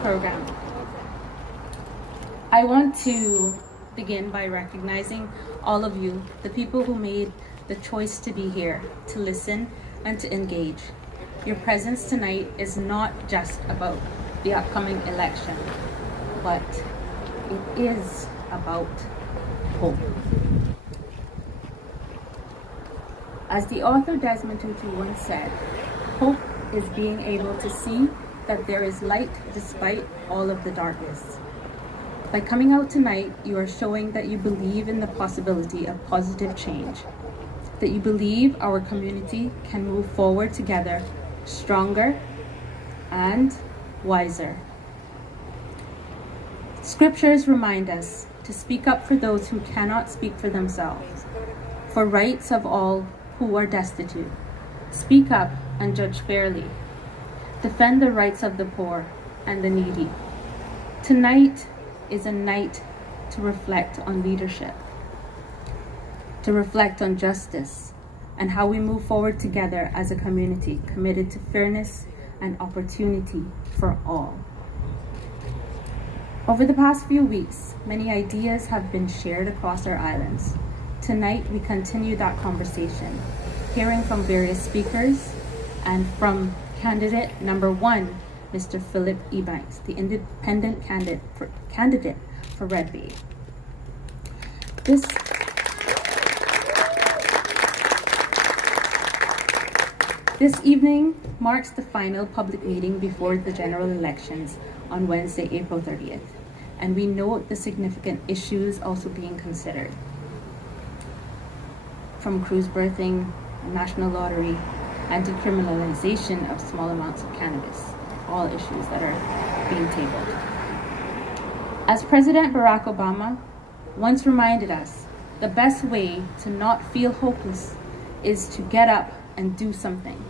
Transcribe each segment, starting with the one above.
program. I want to begin by recognizing all of you, the people who made the choice to be here, to listen and to engage. Your presence tonight is not just about the upcoming election, but it is about hope. As the author Desmond Tutu once said, hope is being able to see that there is light despite all of the darkness. By coming out tonight, you are showing that you believe in the possibility of positive change, that you believe our community can move forward together, stronger and wiser. Scriptures remind us to speak up for those who cannot speak for themselves, for rights of all who are destitute. Speak up and judge fairly. Defend the rights of the poor and the needy. Tonight is a night to reflect on leadership, to reflect on justice, and how we move forward together as a community committed to fairness and opportunity for all. Over the past few weeks, many ideas have been shared across our islands. Tonight, we continue that conversation, hearing from various speakers and from candidate number one, Mr. Philip Ebanks, the independent candidate for Red Bay. This evening marks the final public meeting before the general elections on Wednesday, April 30th, and we note the significant issues also being considered, from cruise berthing, national lottery, and decriminalization of small amounts of cannabis, all issues that are being tabled. As President Barack Obama once reminded us, the best way to not feel hopeless is to get up and do something.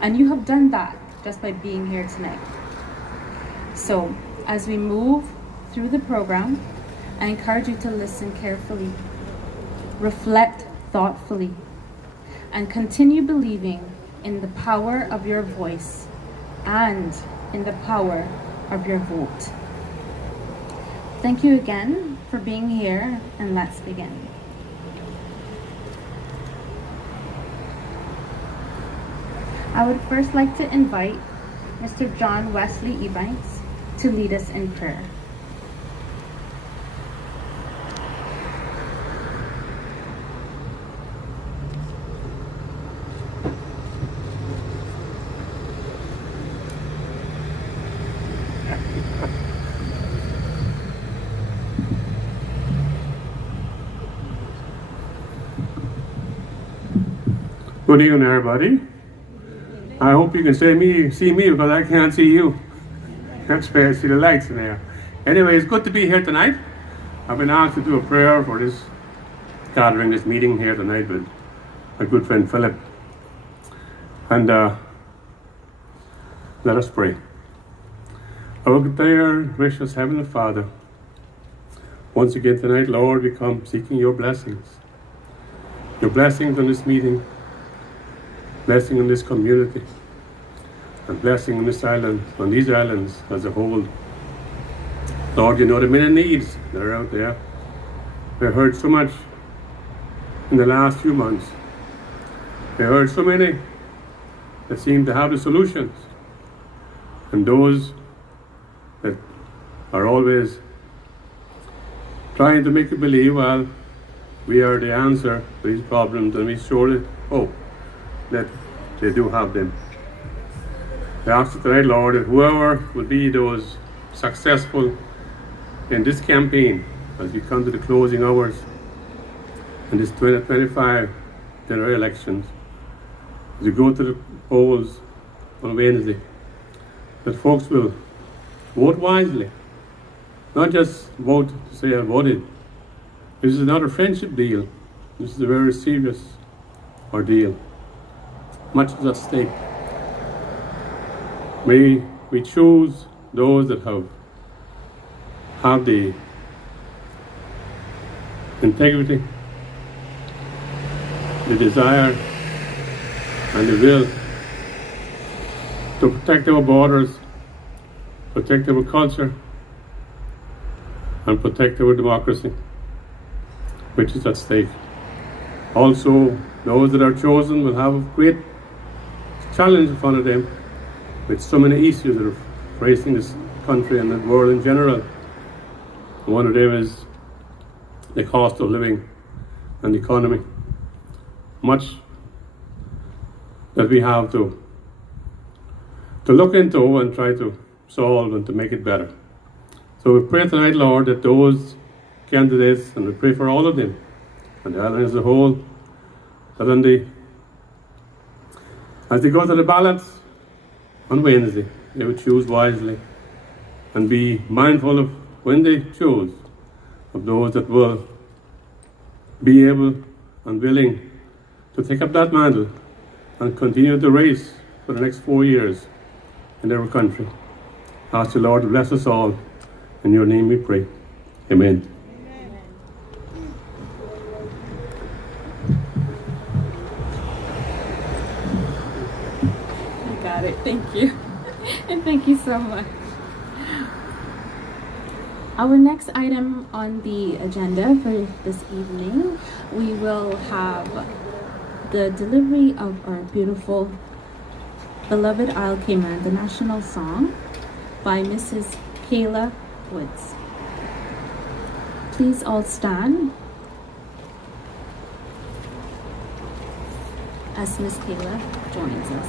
And you have done that just by being here tonight. So, as we move through the program, I encourage you to listen carefully, reflect thoughtfully, and continue believing in the power of your voice and in the power of your vote. Thank you again for being here, and let's begin. I would first like to invite Mr. John Wesley Ebanks to lead us in prayer. Good evening, everybody. I hope you can see me because I can't see you. That's why I see the lights in there. Anyway, it's good to be here tonight. I've been asked to do a prayer for this gathering, this meeting here tonight with my good friend Philip. And let us pray. Our dear, gracious Heavenly Father, once again tonight, Lord, we come seeking your blessings. Your blessings on this meeting, blessing on this community, and blessing on this island, on these islands as a whole. Lord, you know the many needs that are out there. We've heard so much in the last few months. We've heard so many that seem to have the solutions, and those that are always trying to make you believe, well, we are the answer to these problems, and we surely hope that they do have them. We ask tonight, Lord, that whoever will be those successful in this campaign as we come to the closing hours in this 2025 general elections, as we go to the polls on Wednesday, that folks will vote wisely, not just vote to say I voted. This is not a friendship deal. This is a very serious ordeal. Much is at stake. May we choose those that have the integrity, the desire, and the will to protect our borders protect our culture, and protect our democracy, which is at stake. Also, those that are chosen will have a great challenge in front of them with so many issues that are facing this country and the world in general. One of them is the cost of living and the economy. Much that we have to look into and try to solve and to make it better. So we pray tonight, Lord, that those candidates, and we pray for all of them, and the island as a whole, that as they go to the ballot on Wednesday, they would choose wisely and be mindful of when they choose of those that will be able and willing to take up that mantle and continue the race for the next 4 years in our country. Ask the Lord to bless us all. In your name we pray. Amen. You got it. Thank you. And thank you so much. Our next item on the agenda for this evening, we will have the delivery of our beautiful Beloved Isle Cayman, the national song, by Mrs. Kayla Woods. Please all stand as Miss Kayla joins us.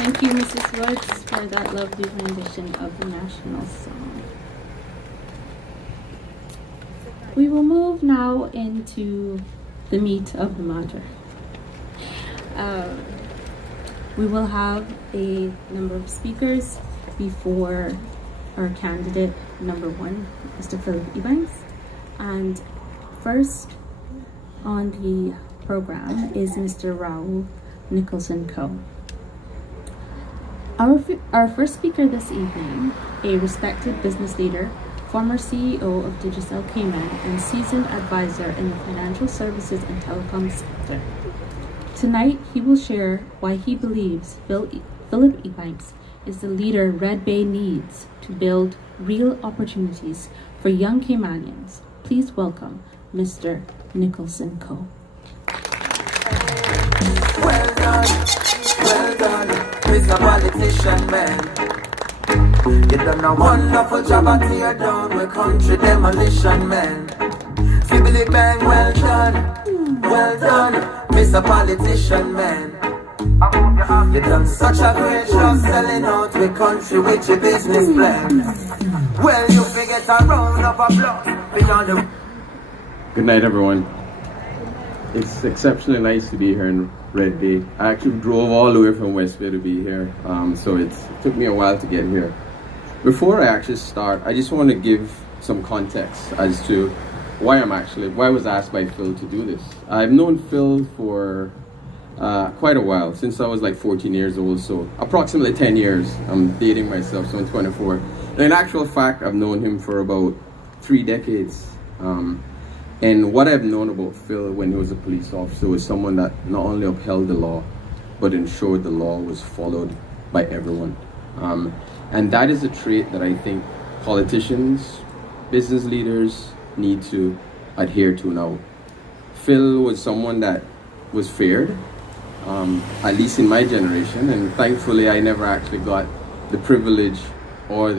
Thank you, Mrs. Woods, for that lovely rendition of the national song. We will move now into the meat of the matter. We will have a number of speakers before our candidate number one, Mr. Philip Ebanks. And first on the program is Mr. Raul Nicholson Co. Our first speaker this evening, a respected business leader, former CEO of Digicel Cayman, and seasoned advisor in the financial services and telecom sector. Tonight, he will share why he believes Philip Ebanks is the leader Red Bay needs to build real opportunities for young Caymanians. Please welcome Mr. Nicholson Co. done, Mr. Politician man. You done a wonderful job at tear down with country demolition man. Fibbly bang, well done, Mr. Politician man. You done such a great job selling out with country with your business plan. Well, you forget a round of applause beyond the... Good night, everyone. It's exceptionally nice to be here in Red Bay. I actually drove all the way from West Bay to be here, so it took me a while to get here. Before I actually start, I just want to give some context as to why I was asked by Phil to do this. I've known Phil for quite a while, since I was like 14 years old, so approximately 10 years. I'm dating myself, so I'm 24. And in actual fact, I've known him for about 3 decades. And what I've known about Phil when he was a police officer was someone that not only upheld the law, but ensured the law was followed by everyone. And that is a trait that I think politicians, business leaders need to adhere to now. Phil was someone that was feared, at least in my generation, and thankfully I never actually got the privilege or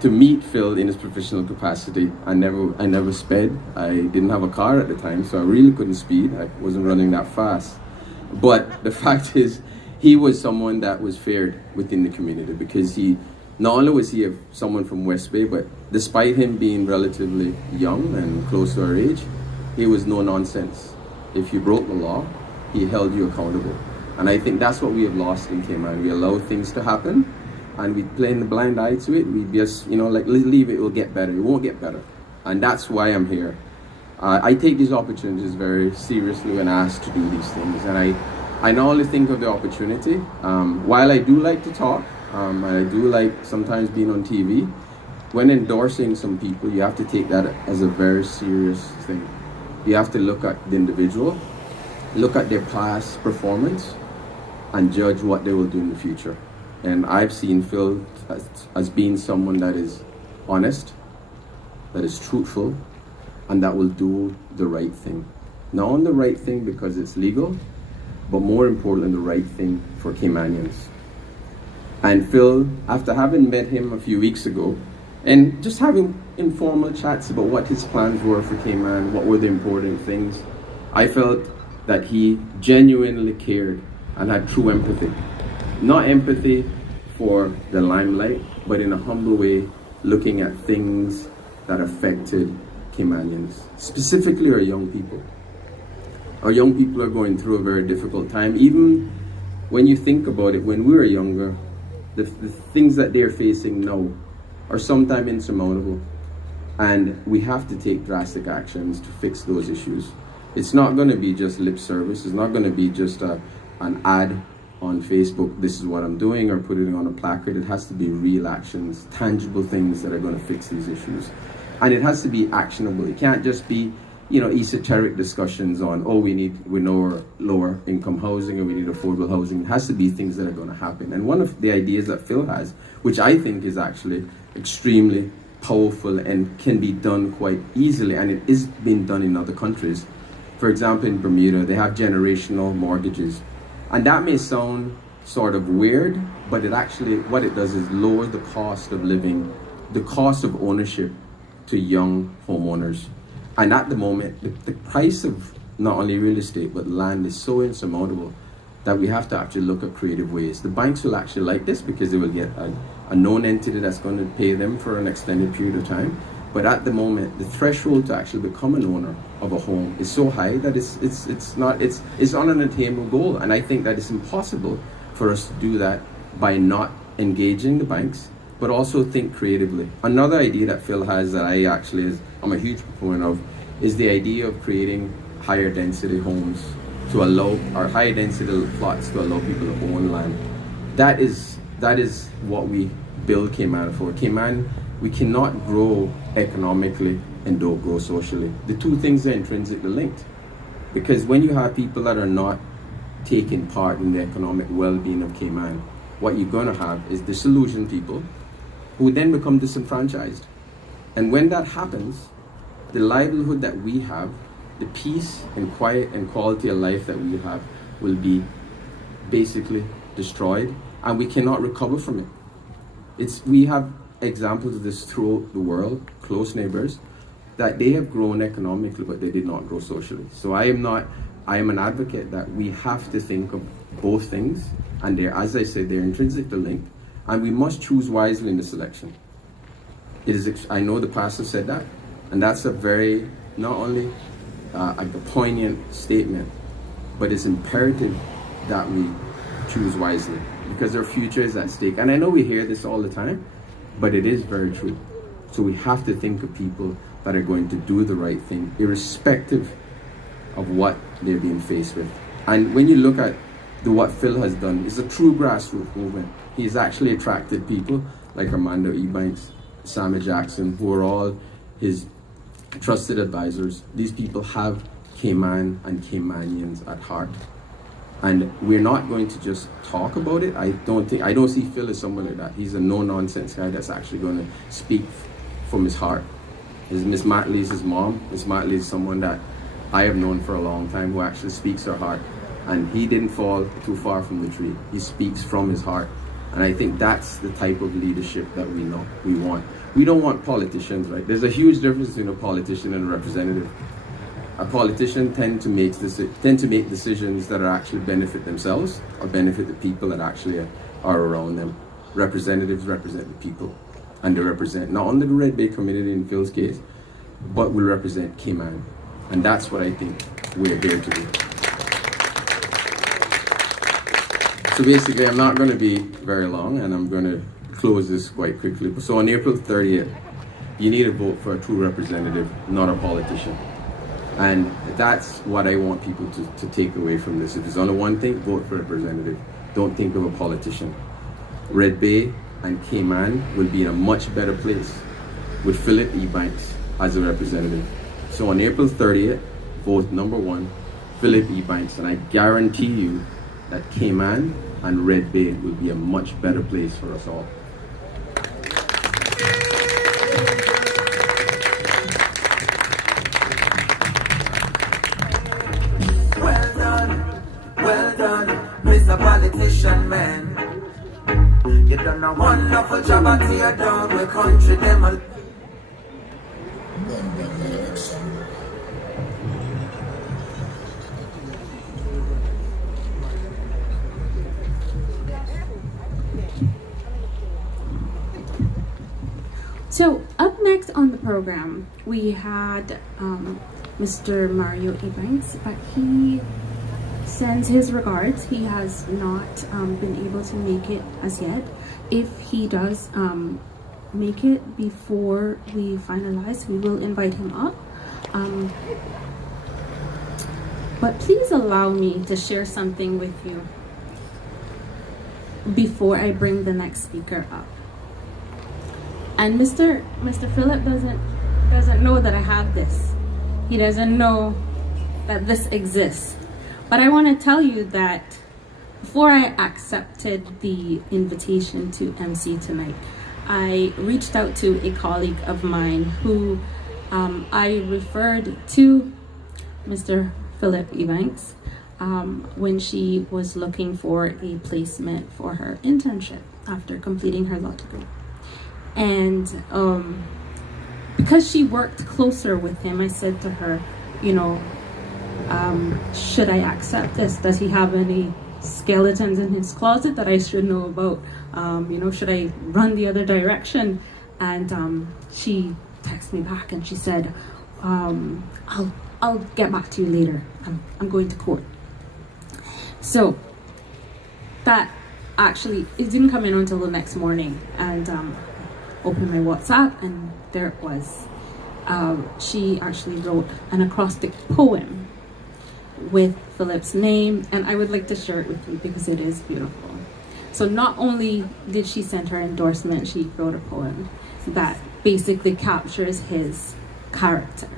to meet Phil in his professional capacity. I never sped. I didn't have a car at the time, so I really couldn't speed. I wasn't running that fast. But the fact is, he was someone that was feared within the community because not only was he someone from West Bay, but despite him being relatively young and close to our age, he was no nonsense. If you broke the law, he held you accountable. And I think that's what we have lost in Cayman. We allow things to happen, and we play in the blind eye to it. We just, let's leave it, it will get better. It won't get better. And that's why I'm here. I take these opportunities very seriously when asked to do these things. And I not only think of the opportunity, while I do like to talk, and I do like sometimes being on TV, when endorsing some people, you have to take that as a very serious thing. You have to look at the individual, look at their past performance, and judge what they will do in the future. And I've seen Phil as being someone that is honest, that is truthful, and that will do the right thing. Not only the right thing because it's legal, but more importantly, the right thing for Caymanians. And Phil, after having met him a few weeks ago, and just having informal chats about what his plans were for Cayman, what were the important things, I felt that he genuinely cared and had true empathy. Not empathy for the limelight, but in a humble way, looking at things that affected Caymanians, specifically our young people. Our young people are going through a very difficult time. Even when you think about it, when we were younger, the things that they're facing now are sometimes insurmountable. And we have to take drastic actions to fix those issues. It's not going to be just lip service. It's not going to be just an ad on Facebook, this is what I'm doing, or put it on a placard. It has to be real actions, tangible things that are going to fix these issues. And it has to be actionable. It can't just be, esoteric discussions on, we know lower income housing and we need affordable housing. It has to be things that are going to happen. And one of the ideas that Phil has, which I think is actually extremely powerful and can be done quite easily, and it is being done in other countries. For example, in Bermuda, they have generational mortgages. And that may sound sort of weird, but what it does is lower the cost of living, the cost of ownership to young homeowners. And at the moment, the price of not only real estate, but land is so insurmountable that we have to actually look at creative ways. The banks will actually like this because they will get a known entity that's going to pay them for an extended period of time. But at the moment, the threshold to actually become an owner of a home is so high that it's not an attainable goal. And I think that it's impossible for us to do that by not engaging the banks, but also think creatively. Another idea that Phil has that I'm a huge proponent of, is the idea of creating higher density homes or higher density plots to allow people to own land. That is what we build Cayman for. Cayman, we cannot grow economically and don't grow socially. The two things are intrinsically linked. Because when you have people that are not taking part in the economic well-being of Cayman, what you're going to have is disillusioned people who then become disenfranchised. And when that happens, the livelihood that we have, the peace and quiet and quality of life that we have will be basically destroyed, and we cannot recover from it. We have examples of this throughout the world, close neighbors, that they have grown economically, but they did not grow socially. So I am an advocate that we have to think of both things, and as I said, they're intrinsically linked, and we must choose wisely in the selection. I know the pastor said that, and that's a very, not only a poignant statement, but it's imperative that we choose wisely, because our future is at stake. And I know we hear this all the time, but it is very true. So we have to think of people that are going to do the right thing, irrespective of what they're being faced with. And when you look at what Phil has done, it's a true grassroots movement. He's actually attracted people like Armando Ebanks, Samuel Jackson, who are all his trusted advisors. These people have Cayman and Caymanians at heart. And we're not going to just talk about it. I don't see Phil as someone like that. He's a no-nonsense guy that's actually going to speak from his heart. Miss Matley's his mom. Miss Matley is someone that I have known for a long time who actually speaks her heart. And he didn't fall too far from the tree. He speaks from his heart. And I think that's the type of leadership that we want. We don't want politicians, right? There's a huge difference between a politician and a representative. A politician tend to make decisions that are actually benefit themselves or benefit the people that actually are around them. Representatives represent the people, and they represent not only the Red Bay community in Phil's case, but we represent Cayman, and that's what I think we're here to do. So basically, I'm not going to be very long, and I'm going to close this quite quickly. So on April 30th, you need to vote for a true representative, not a politician. And that's what I want people to take away from this. If there's only one thing, vote for a representative. Don't think of a politician. Red Bay and Cayman will be in a much better place with Philip Ebanks as a representative. So on April 30th, vote number 1, Philip Ebanks, and I guarantee you that Cayman and Red Bay will be a much better place for us all. Well done, Mr. Politician Man. You done a wonderful job at tear down with country them. So up next on the program, we had Mr. Mario Ebanks, but he sends his regards. He has not been able to make it as yet. If he does make it before we finalize, we will invite him up. But please allow me to share something with you before I bring the next speaker up. And Mr. Philip doesn't know that I have this. He doesn't know that this exists. But I want to tell you that before I accepted the invitation to MC tonight, I reached out to a colleague of mine who I referred to Mr. Philip Ebanks when she was looking for a placement for her internship after completing her law degree. And because she worked closer with him, I said to her, should I accept this? Does he have any skeletons in his closet that I should know about? Should I run the other direction? And she texted me back and she said, I'll get back to you later. I'm going to court. So that actually, it didn't come in until the next morning, and opened my WhatsApp, and there it was. She actually wrote an acrostic poem with Philip's name, and I would like to share it with you because it is beautiful. So not only did she send her endorsement, she wrote a poem that basically captures his character.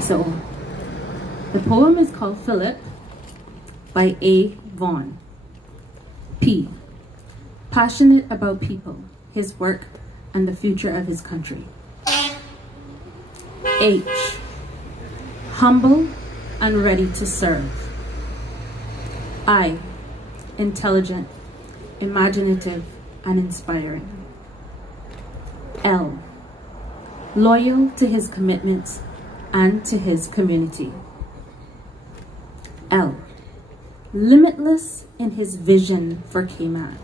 So the poem is called Philip by A. Vaughan. P. Passionate about people, his work, and the future of his country. H. Humble and ready to serve. I, intelligent, imaginative, and inspiring. L, loyal to his commitments and to his community. L, limitless in his vision for Cayman.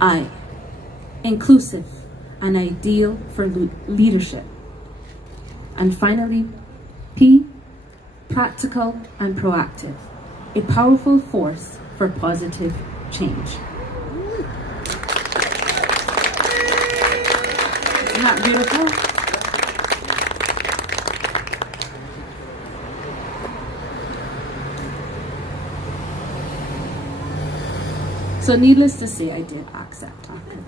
I, inclusive and ideal for leadership. And finally, P, practical and proactive, a powerful force for positive change. Isn't that beautiful? So needless to say, I did accept talking.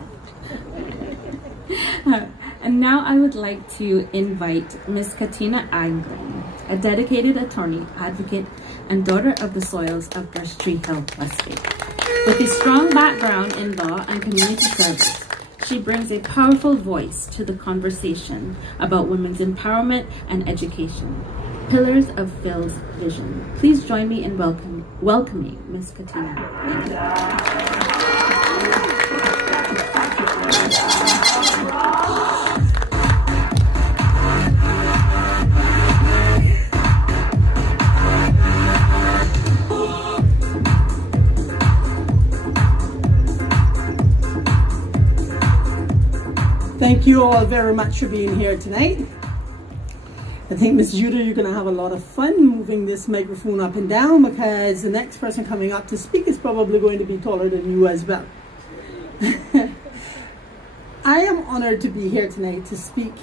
And now I would like to invite Ms. Katina Anglin, a dedicated attorney, advocate, and daughter of the soils of Brush Tree Hill, West Bay. With a strong background in law and community service, she brings a powerful voice to the conversation about women's empowerment and education, pillars of Phil's vision. Please join me in welcoming Ms. Katina. Thank you all very much for being here tonight. I think, Ms. Judah, you're going to have a lot of fun moving this microphone up and down, because the next person coming up to speak is probably going to be taller than you as well. I am honored to be here tonight to speak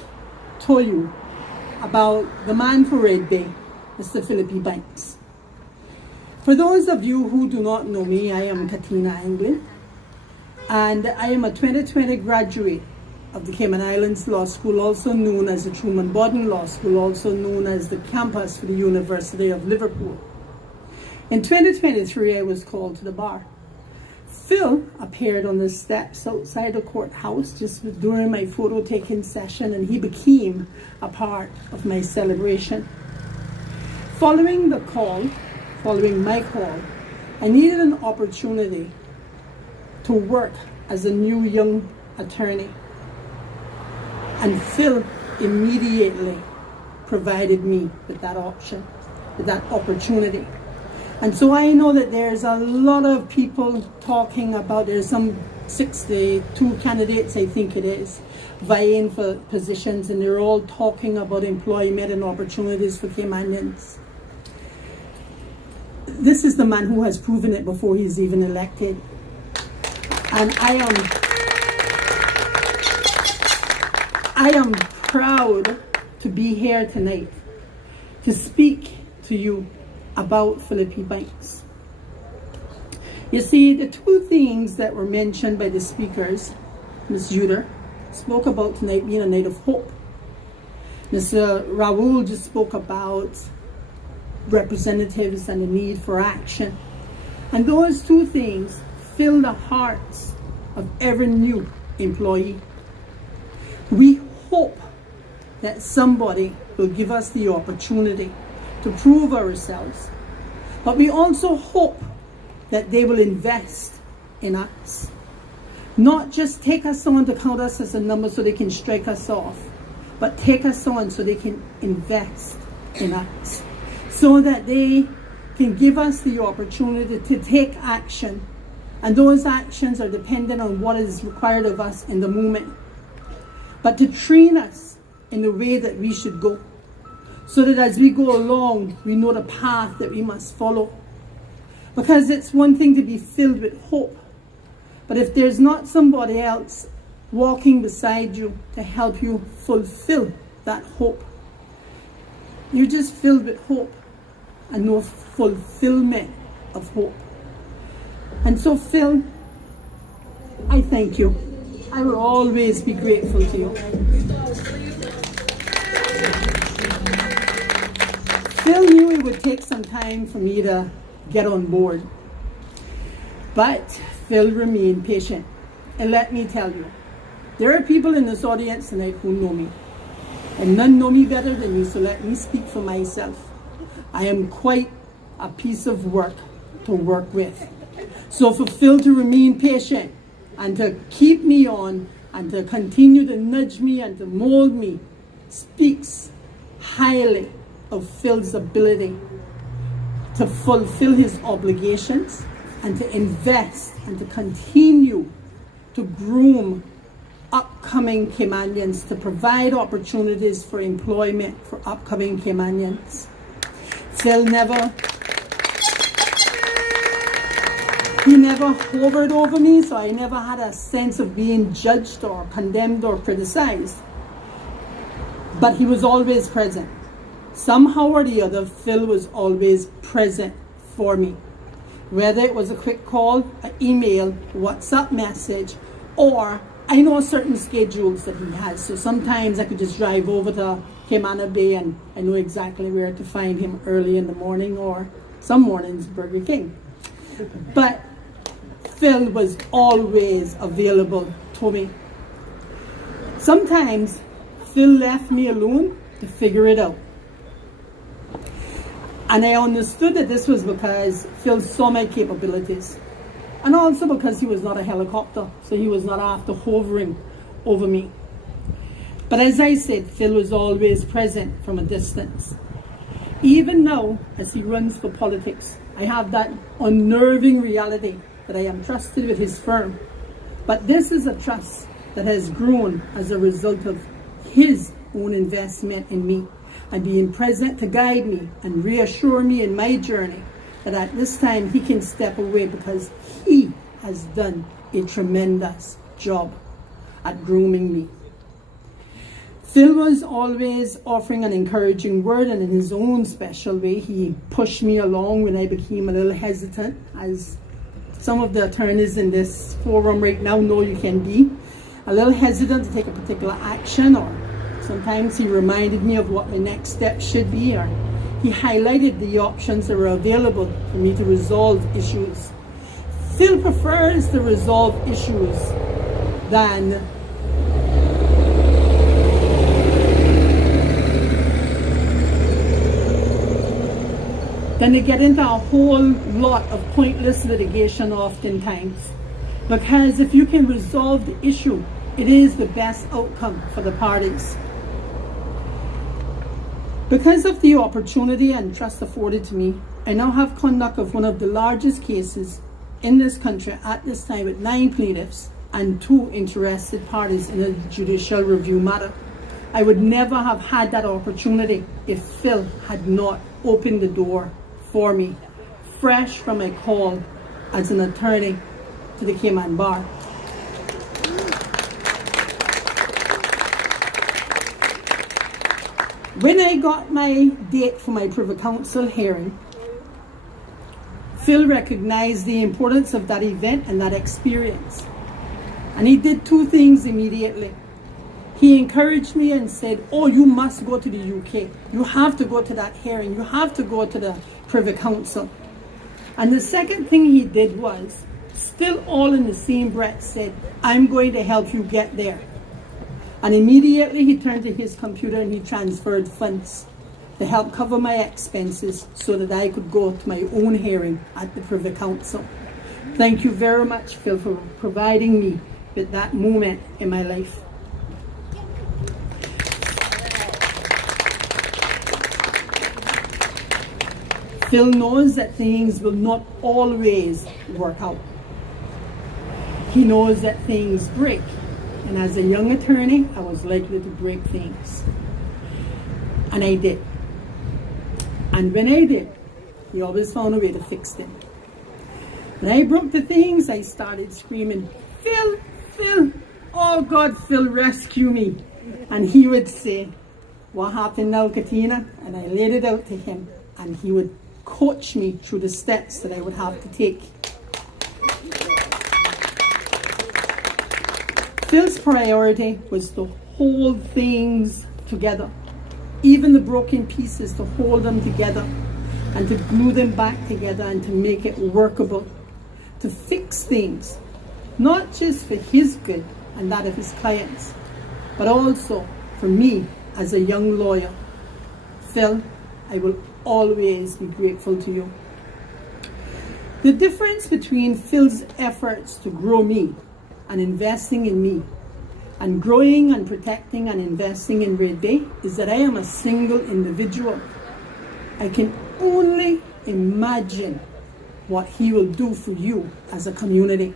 to you about the man for Red Bay, Mr. Philip Ebanks. For those of you who do not know me, I am Katina Anglin, and I am a 2020 graduate of the Cayman Islands Law School, also known as the Truman Bodden Law School, also known as the campus for the University of Liverpool. In 2023, I was called to the bar. Phil appeared on the steps outside the courthouse just during my photo taking session, and he became a part of my celebration. Following my call, I needed an opportunity to work as a new young attorney. And Phil immediately provided me with that option, with that opportunity. And so I know that there's a lot of people talking about, there's some 62 candidates, I think it is, vying for positions, and they're all talking about employment and opportunities for Caymanians. This is the man who has proven it before he's even elected. And I am proud to be here tonight to speak to you about Philip Ebanks. You see, the two things that were mentioned by the speakers, Ms. Judah spoke about tonight being a night of hope. Mr. Raoul just spoke about representatives and the need for action. And those two things fill the hearts of every new employee. We hope that somebody will give us the opportunity to prove ourselves, but we also hope that they will invest in us. Not just take us on to count us as a number so they can strike us off, but take us on so they can invest in us, so that they can give us the opportunity to take action. And those actions are dependent on what is required of us in the moment, but to train us in the way that we should go, so that as we go along, we know the path that we must follow. Because it's one thing to be filled with hope, but if there's not somebody else walking beside you to help you fulfill that hope, you're just filled with hope and no fulfillment of hope. And so, Phil, I thank you. I will always be grateful to you. Phil knew it would take some time for me to get on board, but Phil remained patient. And let me tell you, there are people in this audience tonight who know me, and none know me better than me, so let me speak for myself. I am quite a piece of work to work with. So for Phil to remain patient and to keep me on and to continue to nudge me and to mold me speaks highly of Phil's ability to fulfill his obligations and to invest and to continue to groom upcoming Caymanians, to provide opportunities for employment for upcoming Caymanians. Phil never hovered over me, so I never had a sense of being judged or condemned or criticized. But he was always present. Somehow or the other, Phil was always present for me. Whether it was a quick call, an email, WhatsApp message, or I know certain schedules that he has. So sometimes I could just drive over to Cayman Bay and I know exactly where to find him early in the morning, or some mornings Burger King. But Phil was always available to me. Sometimes Phil left me alone to figure it out. And I understood that this was because Phil saw my capabilities. And also because he was not a helicopter, so he was not after hovering over me. But as I said, Phil was always present from a distance. Even now, as he runs for politics, I have that unnerving reality that I am trusted with his firm. But this is a trust that has grown as a result of his own investment in me and being present to guide me and reassure me in my journey that at this time he can step away because he has done a tremendous job at grooming me. Phil was always offering an encouraging word, and in his own special way, he pushed me along when I became a little hesitant, as some of the attorneys in this forum right now know you can be. A little hesitant to take a particular action, or sometimes he reminded me of what my next step should be, or he highlighted the options that were available for me to resolve issues. Phil prefers to resolve issues than to get into a whole lot of pointless litigation oftentimes. Because if you can resolve the issue, it is the best outcome for the parties. Because of the opportunity and trust afforded to me, I now have conduct of one of the largest cases in this country at this time with 9 plaintiffs and 2 interested parties in a judicial review matter. I would never have had that opportunity if Phil had not opened the door for me, fresh from a call as an attorney to the Cayman Bar. When I got my date for my Privy Council hearing, Phil recognized the importance of that event and that experience. And he did 2 things immediately. He encouraged me and said, "Oh, you must go to the UK. You have to go to that hearing. You have to go to the Privy Council." And the second thing he did was, still all in the same breath, said, "I'm going to help you get there." And immediately he turned to his computer and he transferred funds to help cover my expenses so that I could go to my own hearing at the Privy Council. Thank you very much, Phil, for providing me with that moment in my life. Phil knows that things will not always work out. He knows that things break. And as a young attorney, I was likely to break things. And I did. And when I did, he always found a way to fix them. When I broke the things, I started screaming, "Phil, Phil, oh God, Phil, rescue me." And he would say, "What happened now, Katina?" And I laid it out to him, and he would coach me through the steps that I would have to take. Phil's priority was to hold things together, even the broken pieces, to hold them together and to glue them back together and to make it workable, to fix things, not just for his good and that of his clients, but also for me as a young lawyer. Phil, I will always be grateful to you. The difference between Phil's efforts to grow me and investing in me, and growing and protecting and investing in Red Bay, is that I am a single individual. I can only imagine what he will do for you as a community.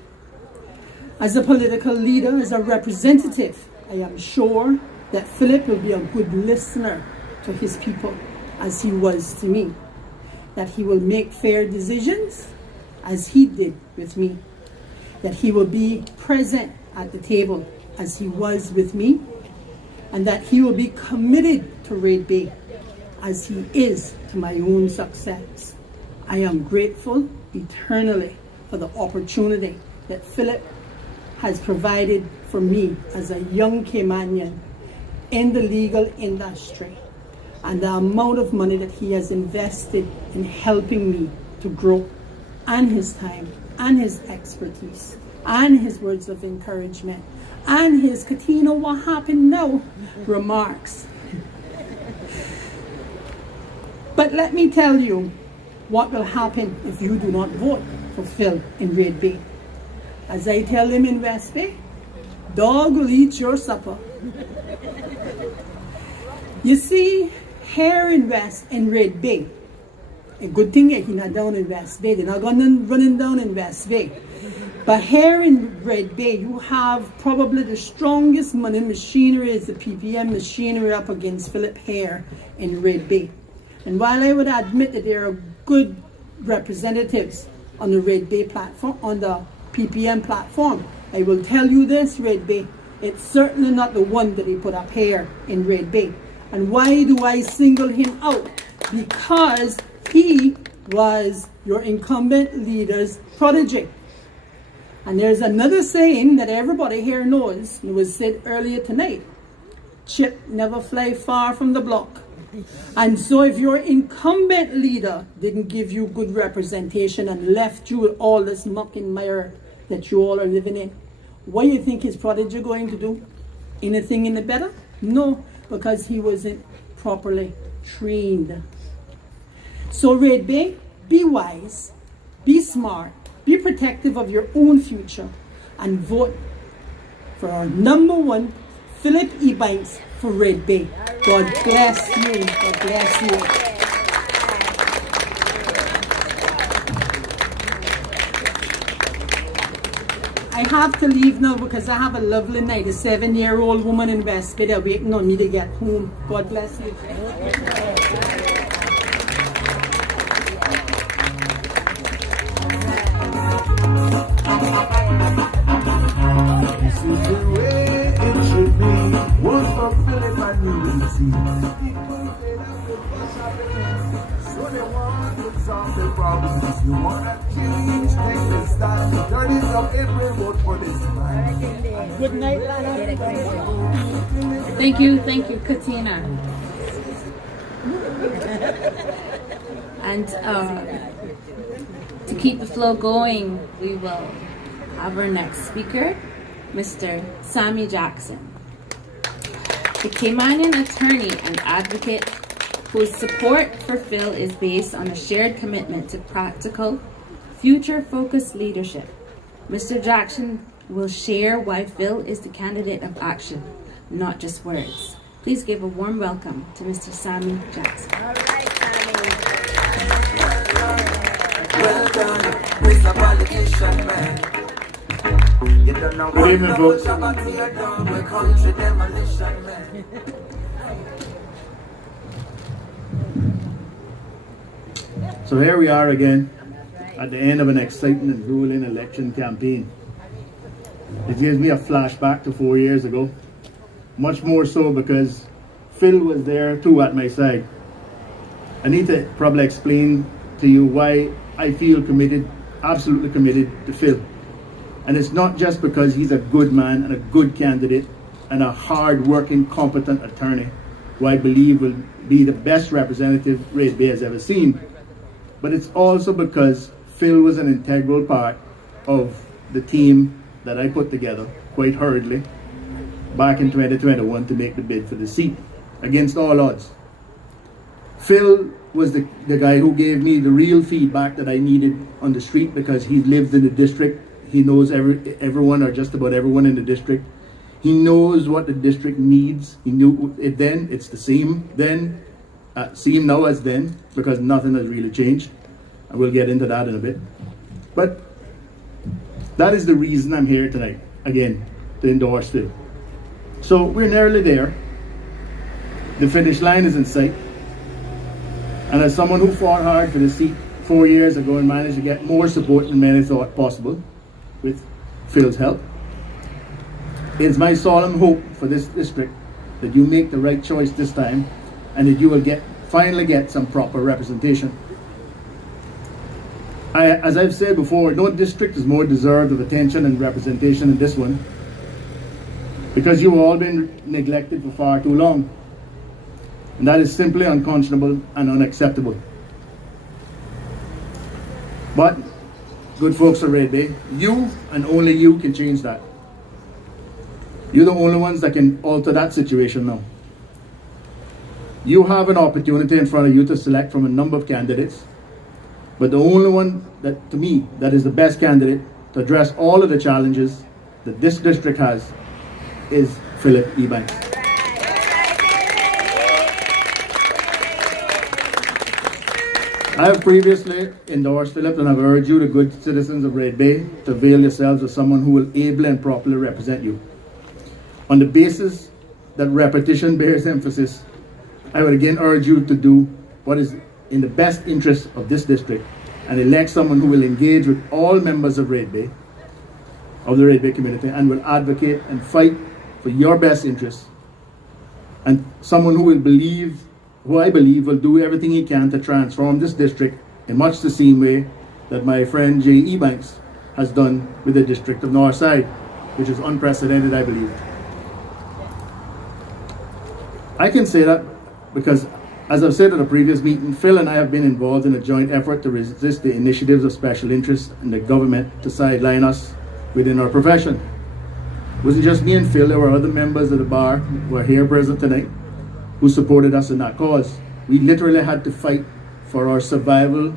As a political leader, as a representative, I am sure that Philip will be a good listener to his people, as he was to me. That he will make fair decisions, as he did with me. That he will be present at the table, as he was with me. And that he will be committed to Red Bay, as he is to my own success. I am grateful eternally for the opportunity that Philip has provided for me as a young Caymanian in the legal industry, and the amount of money that he has invested in helping me to grow, and his time, and his expertise, and his words of encouragement, and his Katina, what happened now remarks. But let me tell you what will happen if you do not vote for Phil in Red Bay. As I tell him in West Bay, dog will eat your supper. You see, here in Red Bay, a good thing he's not down in West Bay. They're not running down in West Bay. But here in Red Bay, you have probably the strongest money machinery is the PPM machinery up against Philip here in Red Bay. And while I would admit that there are good representatives on the Red Bay platform, on the PPM platform, I will tell you this, Red Bay, it's certainly not the one that he put up here in Red Bay. And why do I single him out? Because he was your incumbent leader's protege. And there's another saying that everybody here knows, and it was said earlier tonight, chip never fly far from the block. And so if your incumbent leader didn't give you good representation and left you with all this muck and mire that you all are living in, what do you think his protege going to do? Anything any better? No, because he wasn't properly trained. So Red Bay, be wise, be smart, be protective of your own future, and vote for our number one, Philip Ebanks, for Red Bay. God bless you. God bless you. I have to leave now because I have a lovely night. A 7-year-old woman in West Bay, they're waiting on me to get home. God bless you. This is the way it should be. One for Philip and you will see. People say that the bus happening, so they want to solve the problems. If you want to change, take this time. 30th of April, vote for this man. Good night, Lana. Thank you, Katina. And to keep the flow going, we will have our next speaker, Mr. Sammy Jackson, the Caymanian attorney and advocate whose support for Phil is based on a shared commitment to practical, future-focused leadership. Mr. Jackson will share why Phil is the candidate of action, not just words. Please give a warm welcome to Mr. Sammy Jackson. All right, Sammy. Well done, Mr. Politician Man. You done a wonderful job at tear down the country demolition man. So here we are again at the end of an exciting and grueling election campaign. It gives me a flashback to 4 years ago, much more so because Phil was there too at my side. I need to probably explain to you why I feel committed, absolutely committed to Phil. And it's not just because he's a good man and a good candidate and a hard-working, competent attorney who I believe will be the best representative Red Bay has ever seen. But it's also because Phil was an integral part of the team that I put together quite hurriedly back in 2021 to make the bid for the seat against all odds. Phil was the guy who gave me the real feedback that I needed on the street, because he lived in the district. He knows everyone, or just about everyone in the district. He knows what the district needs. He knew it then. It's the same then, same now as then, because nothing has really changed. And we'll get into that in a bit. But that is the reason I'm here tonight, again, to endorse Phil. So we're nearly there. The finish line is in sight. And as someone who fought hard for the seat 4 years ago and managed to get more support than many thought possible, with Phil's help, it's my solemn hope for this district that you make the right choice this time, and that you will finally get some proper representation. As I've said before, no district is more deserved of attention and representation than this one, because you've all been neglected for far too long. And that is simply unconscionable and unacceptable. But, good folks of Red Bay, you and only you can change that. You're the only ones that can alter that situation now. You have an opportunity in front of you to select from a number of candidates, but the only one that, to me, that is the best candidate to address all of the challenges that this district has is Philip Ebanks. I have previously endorsed Philip, and I've urged you, the good citizens of Red Bay, to avail yourselves of someone who will ably and properly represent you. On the basis that repetition bears emphasis, I would again urge you to do what is in the best interest of this district and elect someone who will engage with all members of Red Bay, of the Red Bay community, and will advocate and fight for your best interests, and someone who I believe will do everything he can to transform this district in much the same way that my friend J. Ebanks has done with the district of Northside, which is unprecedented, I believe. I can say that because, as I've said at a previous meeting, Phil and I have been involved in a joint effort to resist the initiatives of special interests in the government to sideline us within our profession. It wasn't just me and Phil, there were other members of the bar who are here present tonight who supported us in that cause. We literally had to fight for our survival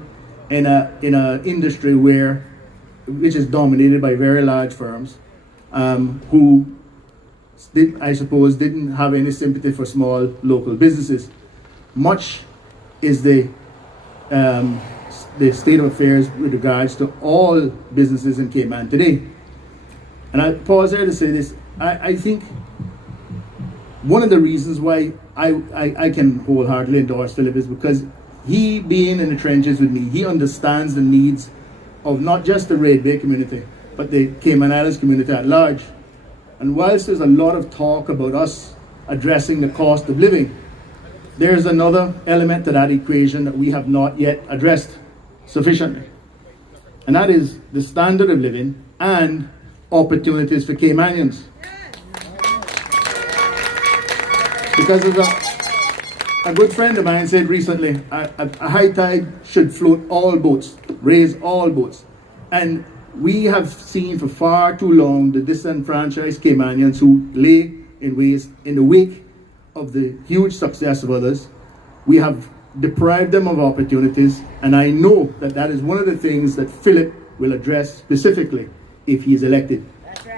in a industry which is dominated by very large firms who didn't have any sympathy for small local businesses. Much is the state of affairs with regards to all businesses in Cayman today. And I pause there to say this. I think one of the reasons why I can wholeheartedly endorse Philip is because he, being in the trenches with me, he understands the needs of not just the Red Bay community, but the Cayman Islands community at large. And whilst there's a lot of talk about us addressing the cost of living, there's another element to that equation that we have not yet addressed sufficiently. And that is the standard of living and opportunities for Caymanians. Because as a good friend of mine said recently, a high tide should float all boats, raise all boats. And we have seen for far too long the disenfranchised Caymanians who lay in the wake of the huge success of others. We have deprived them of opportunities, and I know that that is one of the things that Philip will address specifically if he is elected. That's right.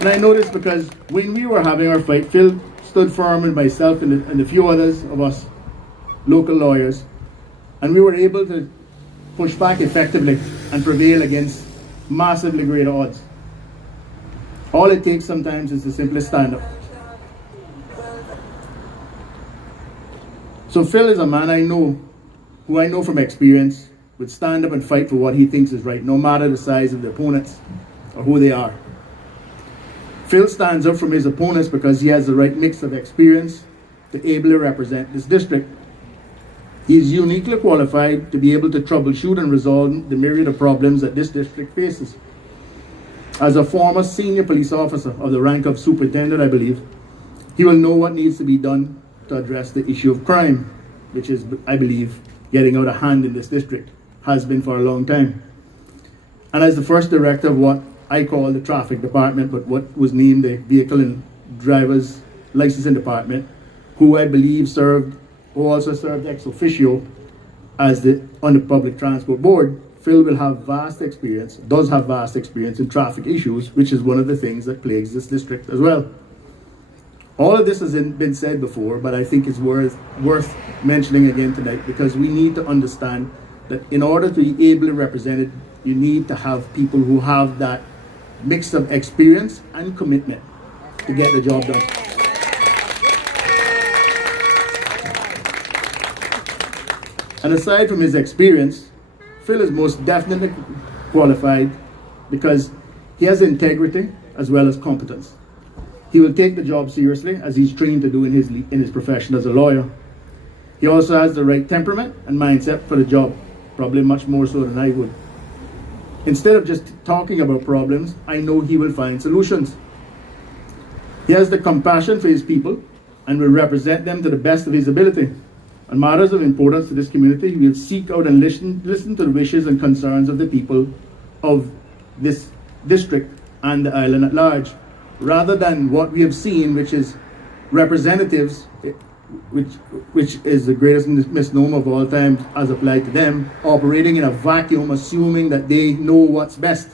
And I know this because when we were having our fight, Phil stood firm, and myself and a few others of us local lawyers, and we were able to push back effectively and prevail against massively greater odds. All it takes sometimes is to simply stand up. So Phil is a man who I know from experience, would stand up and fight for what he thinks is right, no matter the size of the opponents or who they are. Phil stands up from his opponents because he has the right mix of experience to ably represent this district. He is uniquely qualified to be able to troubleshoot and resolve the myriad of problems that this district faces. As a former senior police officer of the rank of superintendent, I believe, he will know what needs to be done to address the issue of crime, which is, I believe, getting out of hand in this district, has been for a long time. And as the first director of what I call the traffic department, but what was named the vehicle and driver's licensing department, who I believe who also served ex officio on the Public Transport Board. Phil will have does have vast experience in traffic issues, which is one of the things that plagues this district as well. All of this has been said before, but I think it's worth mentioning again tonight, because we need to understand that in order to be ably represented, you need to have people who have that mix of experience and commitment to get the job done. And aside from his experience, Phil is most definitely qualified because he has integrity as well as competence. He will take the job seriously, as he's trained to do in his profession as a lawyer. He also has the right temperament and mindset for the job, probably much more so than I would. Instead of just talking about problems, I know he will find solutions. He has the compassion for his people and will represent them to the best of his ability. On matters of importance to this community, we will seek out and listen to the wishes and concerns of the people of this district and the island at large, rather than what we have seen, which is representatives, which is the greatest misnomer of all time as applied to them, operating in a vacuum, assuming that they know what's best.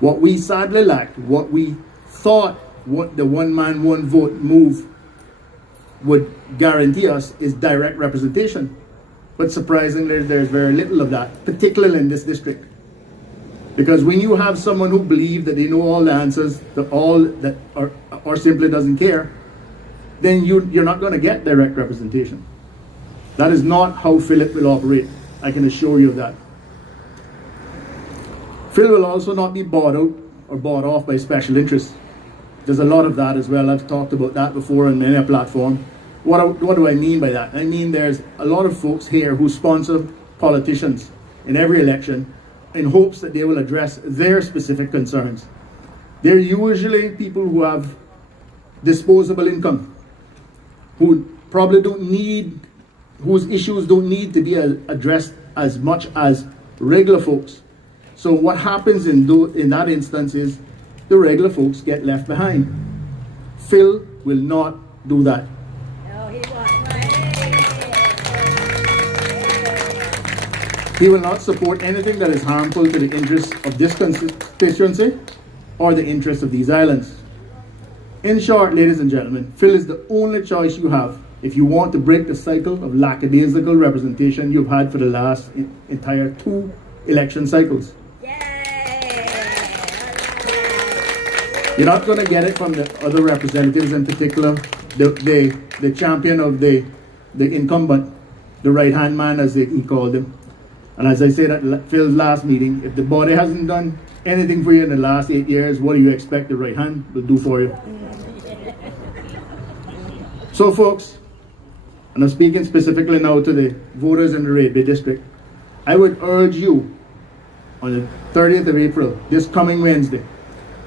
What we sadly lacked, what we thought what the one man, one vote move would guarantee us, is direct representation. But surprisingly, there's very little of that, particularly in this district. Because when you have someone who believes that they know all the answers, or simply doesn't care, then you're not going to get direct representation. That is not how Philip will operate. I can assure you of that. Phil will also not be bought out or bought off by special interests. There's a lot of that as well. I've talked about that before on many a platform. What do I mean by that? I mean there's a lot of folks here who sponsor politicians in every election in hopes that they will address their specific concerns. They're usually people who have disposable income, who probably whose issues don't need to be addressed as much as regular folks. So what happens in that instance is the regular folks get left behind. Phil will not do that. He will not support anything that is harmful to the interests of this constituency or the interests of these islands. In short, ladies and gentlemen, Phil is the only choice you have if you want to break the cycle of lackadaisical representation you've had for the last entire 2 election cycles. You're not going to get it from the other representatives, in particular the champion of the incumbent, the right-hand man, as he called him. And as I said at Phil's last meeting, if the body hasn't done anything for you in the last 8 years, what do you expect the right hand will do for you? So folks, and I'm speaking specifically now to the voters in the Red Bay district, I would urge you on the 30th of April, this coming Wednesday,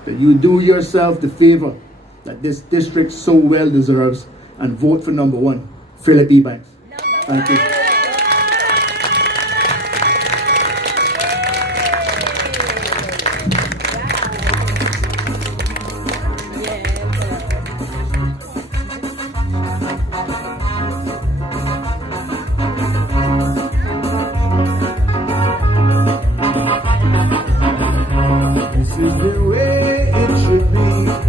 that you do yourself the favor that this district so well deserves and vote for number 1, Philip Ebanks. Thank you. This is the way it should be.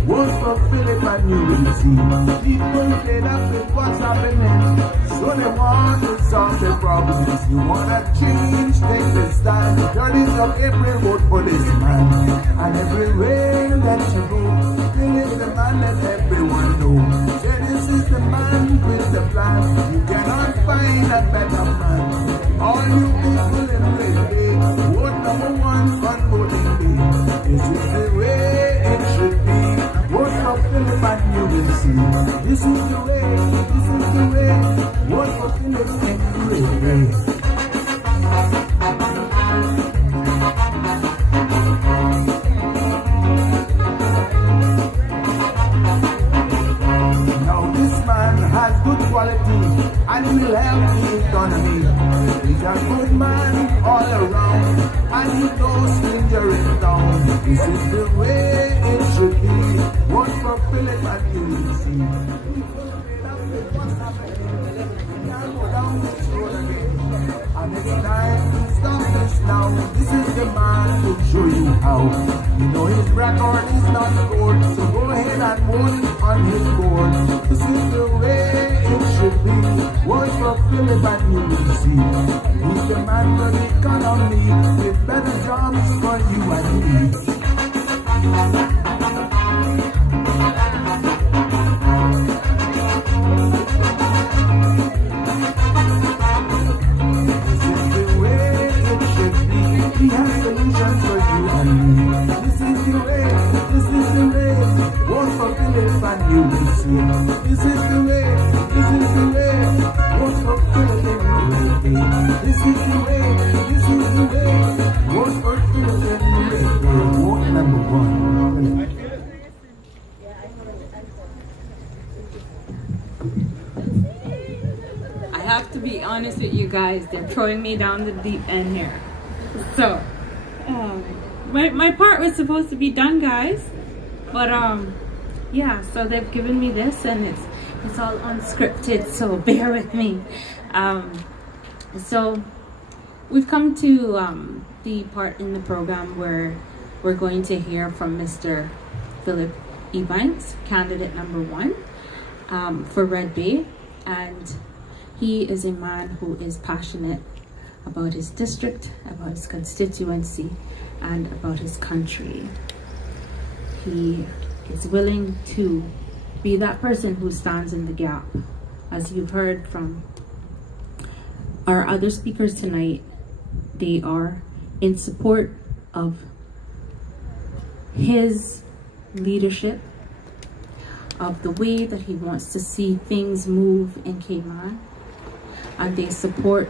Vote for Philip and you will see. People fed up with what's happening, so they want to solve the problems. You wanna change, take the stand. 30th of April, vote for this man. And everywhere that you go, Philip the man that everyone knows. Say this is the man with the plan. You cannot find a better man. All you people in Red Bay, vote number 1 on voting day. This is the way it should be. Vote for Philip and you will see. This is the way, this is the way. Vote for Philip and you will see. Now this man has good quality and he will help the economy. He's a good man all around, and he knows danger in town. This is the way it should be. One for Philip and you will see. What's happening? We can't go down this road again. And it's time to stop this now. This is the man to show you how. You know his record is not good, so go ahead and vote on his board. This is the way it should be. Vote for Philip and you will see. He's the man for the economy, with better jobs for you and me. He has solutions for you and me. This is the way, vote for Philip and you will see. This is the way, vote for Philip and you will see. This is the way, vote for Philip and you will see. Vote number one. I have to be honest with you guys, they're throwing me down the deep end here. So, my part was supposed to be done, guys, but yeah. So they've given me this, and it's all unscripted. So bear with me. So we've come to the part in the program where we're going to hear from Mr. Philip Ebanks, candidate number 1 for Red Bay, and he is a man who is passionate about his district, about his constituency, and about his country. He is willing to be that person who stands in the gap. As you've heard from our other speakers tonight, they are in support of his leadership, of the way that he wants to see things move in Cayman, and they support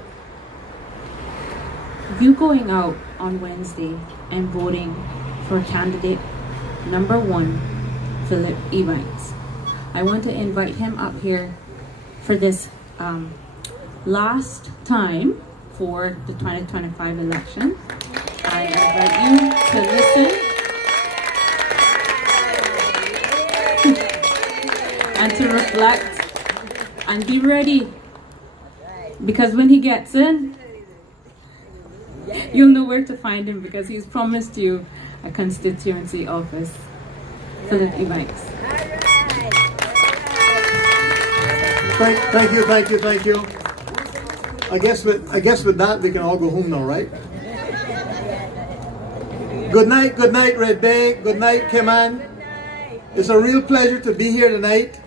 you going out on Wednesday and voting for candidate number 1, Philip Ebanks. I want to invite him up here for this last time for the 2025 election. I invite you to listen and to reflect and be ready, because when he gets in, you'll know where to find him, because he's promised you a constituency office. Philip Ebanks. Thank you. I guess with that we can all go home now, right? Good night, Red Bay. Good night, Cayman. It's a real pleasure to be here tonight,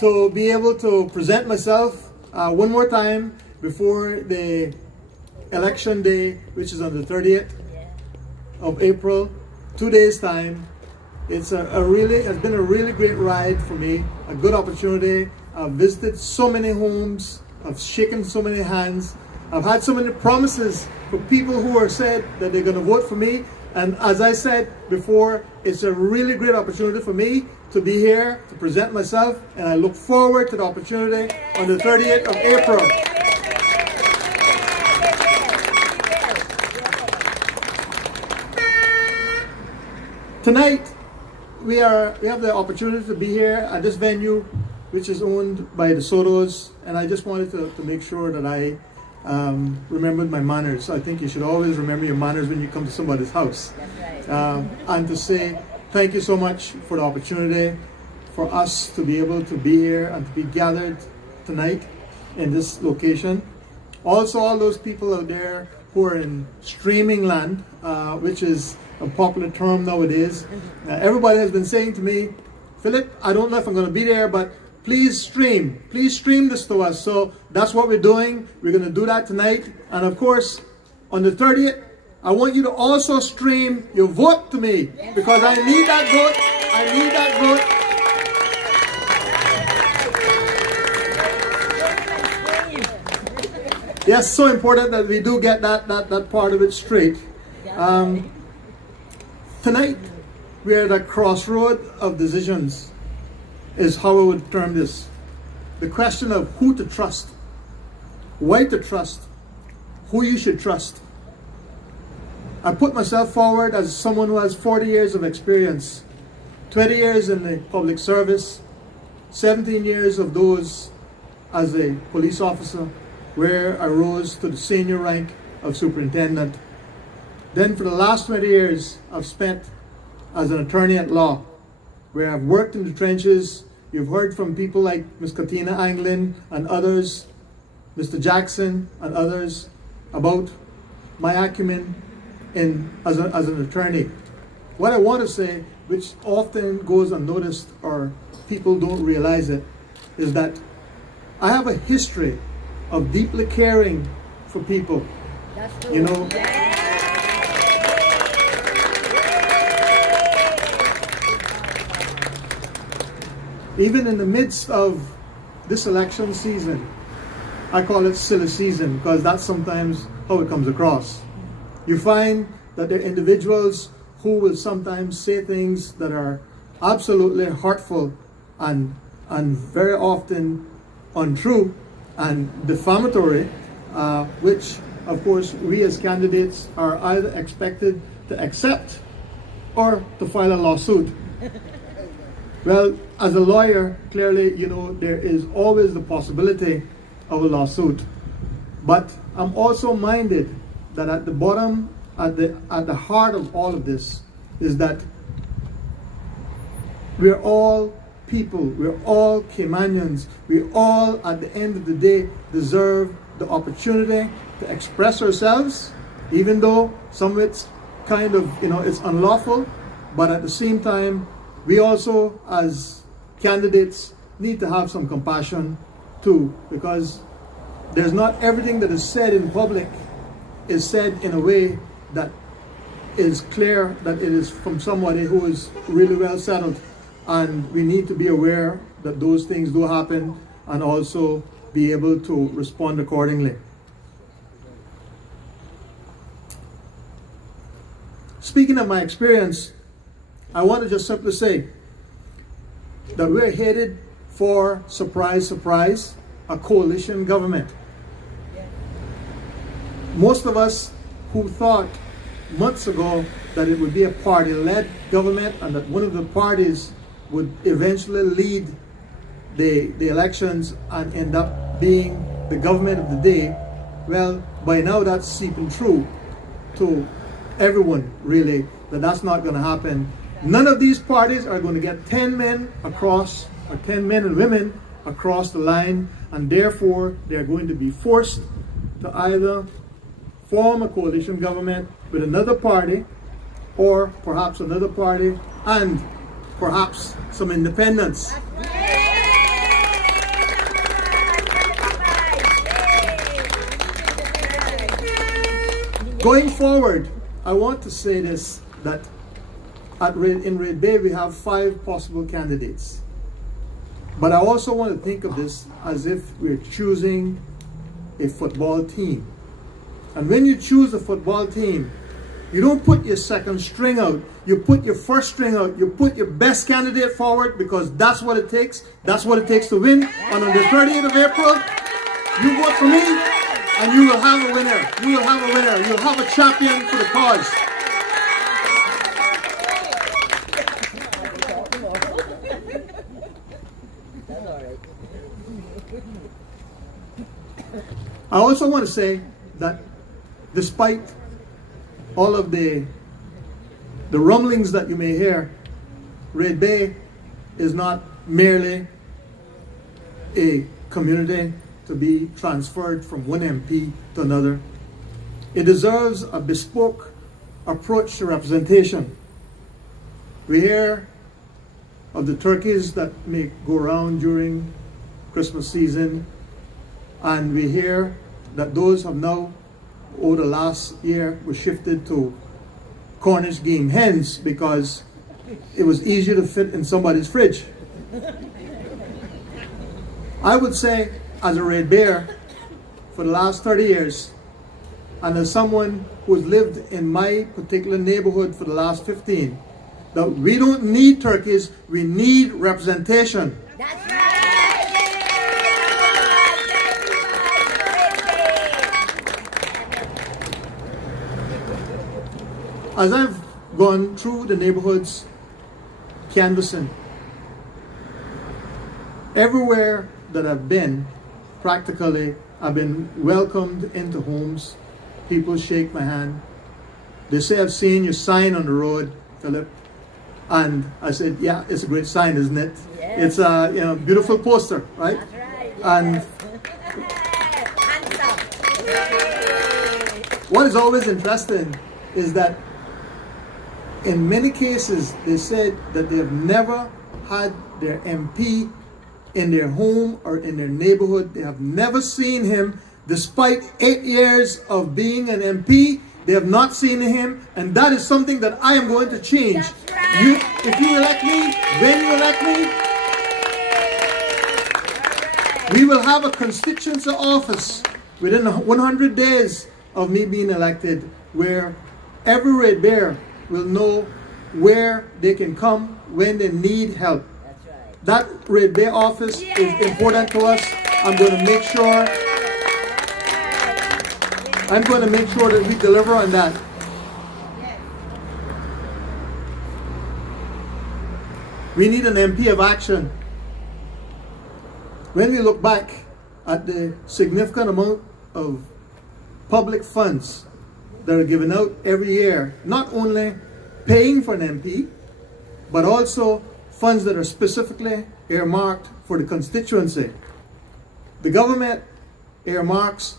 to be able to present myself one more time before the election day, which is on the 30th of April, 2 days time. It's has been a really great ride for me, a good opportunity. I've visited so many homes, I've shaken so many hands, I've had so many promises for people who are said that they're going to vote for me. And as I said before, it's a really great opportunity for me to be here, to present myself, and I look forward to the opportunity on the 30th of April. Tonight, we have the opportunity to be here at this venue, which is owned by the Sotos, and I just wanted to make sure that I remembered my manners. I think you should always remember your manners when you come to somebody's house. And to say thank you so much for the opportunity for us to be able to be here and to be gathered tonight in this location. Also, all those people out there who are in streaming land, which is a popular term nowadays. Everybody has been saying to me, Philip, I don't know if I'm going to be there, but please stream this to us. So that's what we're doing. We're going to do that tonight. And of course, on the 30th, I want you to also stream your vote to me, because I need that vote. I need that vote. Yes, so important that we do get that part of it straight. Tonight, we're at a crossroad of decisions, is how I would term this. The question of who to trust why to trust, who you should trust. I put myself forward as someone who has 40 years of experience, 20 years in the public service, 17 years of those as a police officer, where I rose to the senior rank of superintendent. Then for the last 20 years, I've spent as an attorney at law, where I've worked in the trenches. You've heard from people like Ms. Katina Anglin and others, Mr. Jackson and others, about my acumen as an attorney. What I want to say, which often goes unnoticed or people don't realize it, is that I have a history of deeply caring for people. That's true. You know, even in the midst of this election season, I call it silly season because that's sometimes how it comes across. You find that there are individuals who will sometimes say things that are absolutely hurtful and very often untrue and defamatory, which of course we as candidates are either expected to accept or to file a lawsuit. Well, as a lawyer, clearly, you know, there is always the possibility of a lawsuit. But I'm also minded that at the bottom, at the heart of all of this, is that we're all people, we're all Caymanians, we all, at the end of the day, deserve the opportunity to express ourselves, even though some of it's kind of, you know, it's unlawful, but at the same time, we also, as candidates, need to have some compassion too, because there's not everything that is said in public is said in a way that is clear that it is from somebody who is really well settled. And we need to be aware that those things do happen and also be able to respond accordingly. Speaking of my experience, I want to just simply say that we're headed for, surprise, surprise, a coalition government. Most of us who thought months ago that it would be a party-led government and that one of the parties would eventually lead the elections and end up being the government of the day, well, by now that's seeping through to everyone, really, that that's not going to happen. None of these parties are going to get 10 men across, or 10 men and women across the line, and therefore they're going to be forced to either form a coalition government with another party, or perhaps another party, and perhaps some independents. Going forward, I want to say this, that in Red Bay we have 5 possible candidates. But I also want to think of this as if we're choosing a football team. And when you choose a football team, you don't put your second string out, you put your first string out, you put your best candidate forward, because that's what it takes. That's what it takes to win. And on the 30th of April, you vote for me, and you will have a winner. You will have a winner. You'll have a champion for the cause. I also want to say that despite all of the rumblings that you may hear, Red Bay is not merely a community to be transferred from one MP to another. It deserves a bespoke approach to representation. We hear of the turkeys that may go around during Christmas season, and we hear that those have now, over the last year, were shifted to Cornish game hens because it was easier to fit in somebody's fridge. I would say, as a Red Bear for the last 30 years, and as someone who's lived in my particular neighborhood for the last 15, that we don't need turkeys, we need representation. That's right! As I've gone through the neighborhoods canvassing, everywhere that I've been, practically, I've been welcomed into homes. People shake my hand. They say, I've seen your sign on the road, Philip. And I said, yeah, it's a great sign, isn't it? Yes. It's a beautiful poster, right? That's right. Yes. And what is always interesting is that in many cases, they said that they have never had their MP in their home or in their neighborhood. They have never seen him. Despite 8 years of being an MP, they have not seen him, and that is something that I am going to change. Right. If you elect me, when you elect me, we will have a constituency office within 100 days of me being elected, where every Red Bear will know where they can come when they need help. That's right. That Red Bear office is important to us. I'm going to make sure that we deliver on that. We need an MP of action. When we look back at the significant amount of public funds that are given out every year, not only paying for an MP, but also funds that are specifically earmarked for the constituency. The government earmarks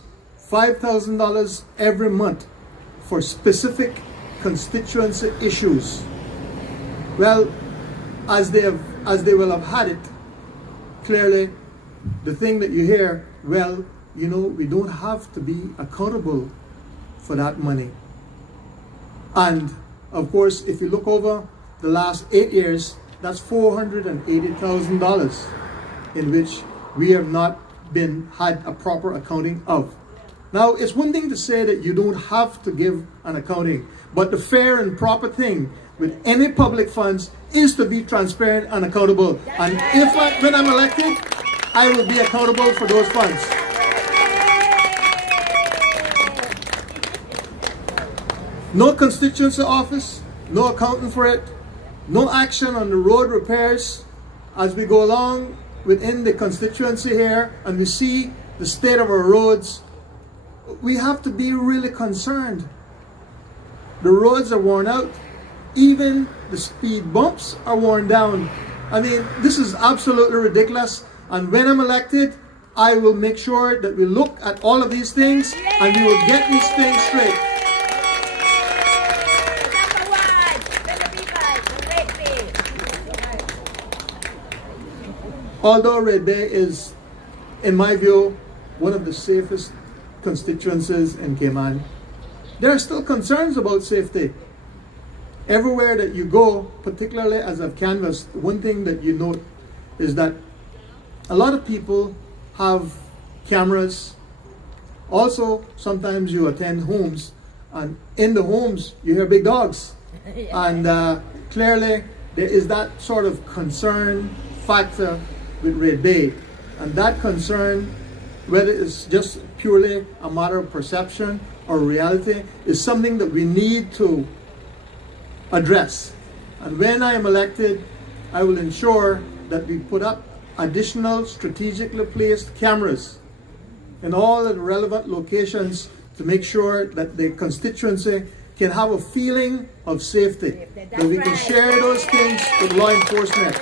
$5,000 every month for specific constituency issues. Well, as they will have had it, clearly the thing that you hear, well, we don't have to be accountable for that money. And of course, if you look over the last 8 years, that's $480,000 in which we have not had a proper accounting of. Now, it's one thing to say that you don't have to give an accounting, but the fair and proper thing with any public funds is to be transparent and accountable. And when I'm elected, I will be accountable for those funds. No constituency office, no accounting for it, no action on the road repairs as we go along within the constituency here and we see the state of our roads. We have to be really concerned. The roads are worn out. Even the speed bumps are worn down. I mean, this is absolutely ridiculous. And when I'm elected, I will make sure that we look at all of these things and we will get these things straight. Although Red Bay is, in my view, one of the safest constituencies in Cayman, there are still concerns about safety. Everywhere that you go, particularly as I've canvassed, one thing that you note is that a lot of people have cameras. Also, sometimes you attend homes, and in the homes you hear big dogs. And clearly there is that sort of concern factor with Red Bay. And that concern, whether it's just purely a matter of perception or reality, is something that we need to address. And when I am elected, I will ensure that we put up additional strategically placed cameras in all of the relevant locations to make sure that the constituency can have a feeling of safety, that we can share those things with law enforcement.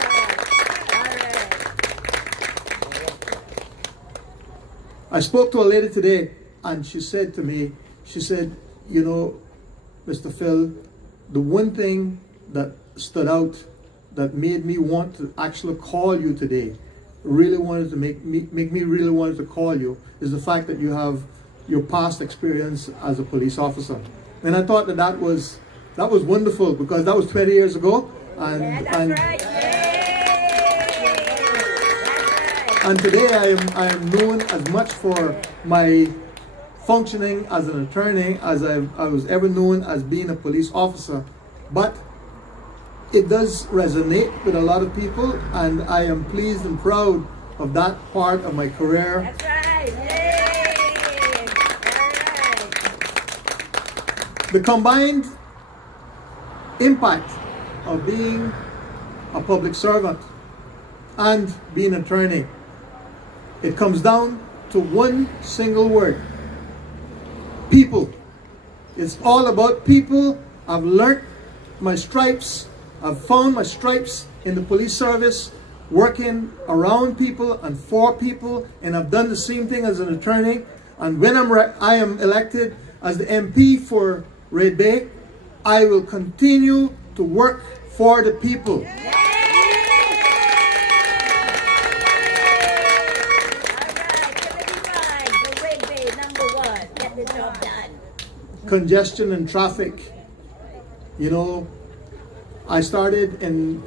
I spoke to a lady today and she said to me, Mr. Phil, the one thing that stood out that made me want to actually call you today, really wanted to make me really wanted to call you, is the fact that you have your past experience as a police officer. And I thought that was wonderful, because that was 20 years ago. And today I am known as much for my functioning as an attorney as I was ever known as being a police officer. But it does resonate with a lot of people, and I am pleased and proud of that part of my career. That's right. Yay. The combined impact of being a public servant and being an attorney. It comes down to one single word: people. It's all about people. I've learnt my stripes. I've found my stripes in the police service, working around people and for people, and I've done the same thing as an attorney. And when I am elected as the MP for Red Bay, I will continue to work for the people. Congestion and traffic. You know, I started in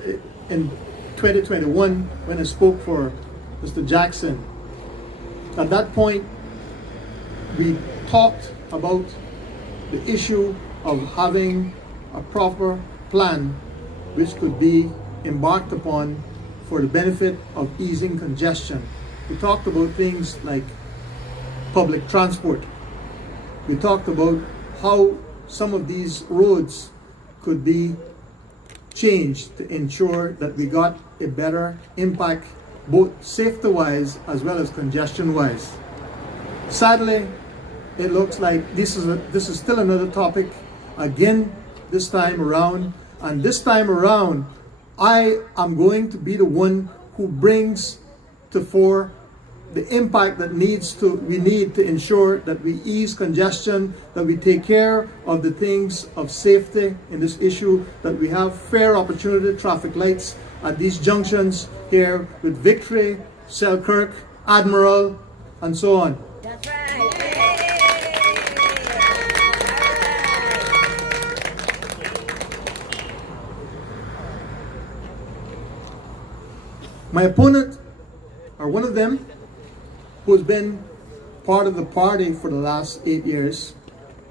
2021 when I spoke for Mr. Jackson. At that point, we talked about the issue of having a proper plan which could be embarked upon for the benefit of easing congestion. We talked about things like public transport. We talked about how some of these roads could be changed to ensure that we got a better impact, both safety-wise as well as congestion-wise. Sadly, it looks like this is still another topic again this time around, and this time around I am going to be the one who brings to fore the impact that we need to ensure that we ease congestion, that we take care of the things of safety in this issue, that we have fair opportunity traffic lights at these junctions here with Victory, Selkirk, Admiral, and so on. That's right. My opponent, or one of them, who has been part of the party for the last 8 years,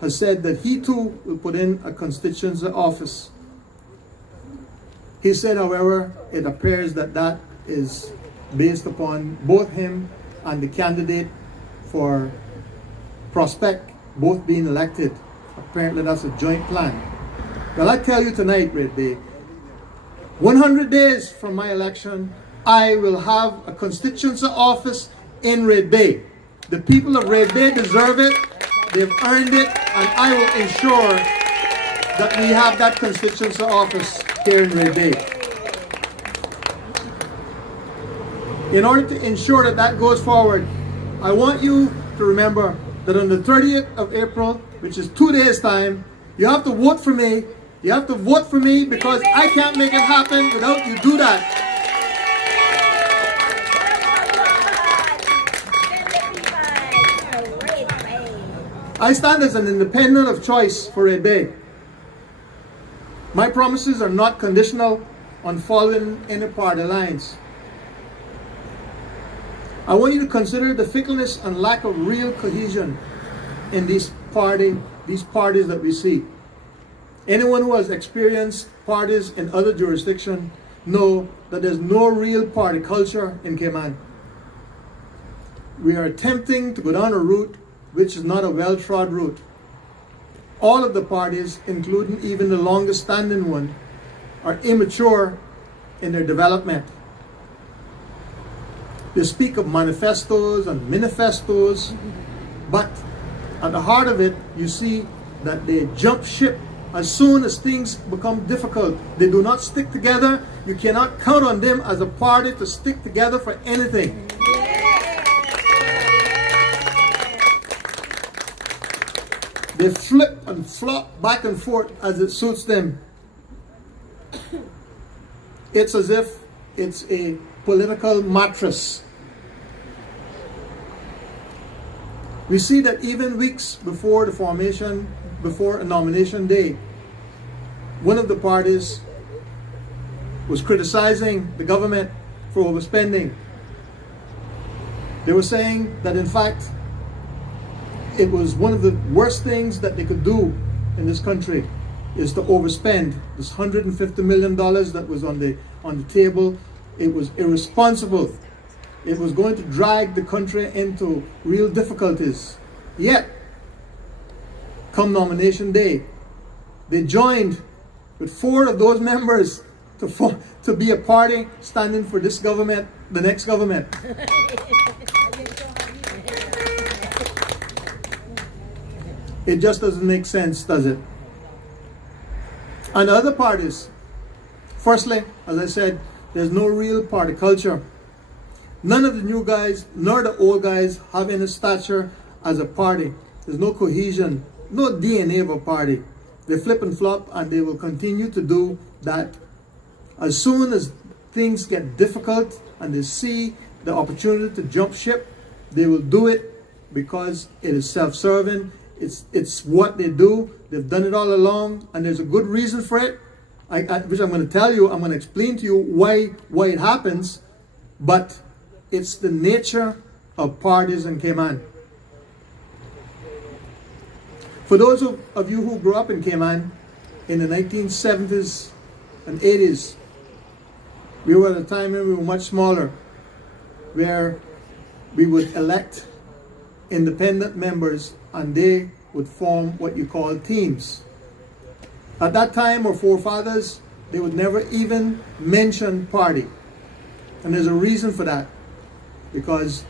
has said that he too will put in a constituency office. He said, however, it appears that that is based upon both him and the candidate for prospect both being elected. Apparently that's a joint plan. Well, I tell you tonight, Red Bay, 100 days from my election, I will have a constituency office in Red Bay. The people of Red Bay deserve it. They've earned it, and I will ensure that we have that constituency office here in Red Bay. In order to ensure that that goes forward, I want you to remember that on the 30th of April, which is 2 days' time, you have to vote for me. You have to vote for me because I can't make it happen without you do that. I stand as an independent of choice for Red Bay. My promises are not conditional on following any party lines. I want you to consider the fickleness and lack of real cohesion in these parties that we see. Anyone who has experienced parties in other jurisdictions know that there's no real party culture in Cayman. We are attempting to go down a route which is not a well-trod route. All of the parties, including even the longest standing one, are immature in their development. They speak of manifestos and manifestos, but at the heart of it, you see that they jump ship as soon as things become difficult. They do not stick together. You cannot count on them as a party to stick together for anything. They flip and flop back and forth as it suits them. It's as if it's a political mattress. We see that even weeks before the formation, before a nomination day, one of the parties was criticizing the government for overspending. They were saying that in fact, it was one of the worst things that they could do in this country is to overspend. This $150 million that was on the table, it was irresponsible. It was going to drag the country into real difficulties. Yet, come nomination day, they joined with 4 of those members to be a party standing for this government, the next government. It just doesn't make sense, does it? And other parties, firstly, as I said, there's no real party culture. None of the new guys, nor the old guys have any stature as a party. There's no cohesion, no DNA of a party. They flip and flop, and they will continue to do that. As soon as things get difficult and they see the opportunity to jump ship, they will do it because it is self-serving. It's what they do. They've done it all along, and there's a good reason for it, which I'm going to tell you. I'm going to explain to you why it happens, but it's the nature of parties in Cayman. For those of you who grew up in Cayman in the 1970s and 80s, we were at a time when we were much smaller, where we would elect independent members and they would form what you call teams. At that time, our forefathers, they would never even mention party. And there's a reason for that, because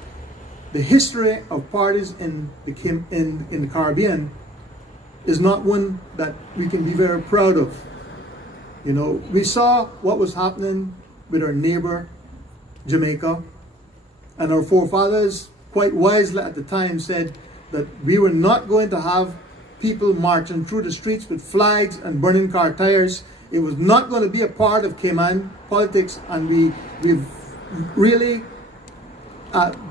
the history of parties in the Caribbean is not one that we can be very proud of. You know, we saw what was happening with our neighbor, Jamaica, and our forefathers, quite wisely at the time, said that we were not going to have people marching through the streets with flags and burning car tires. It was not going to be a part of Cayman politics, and we've really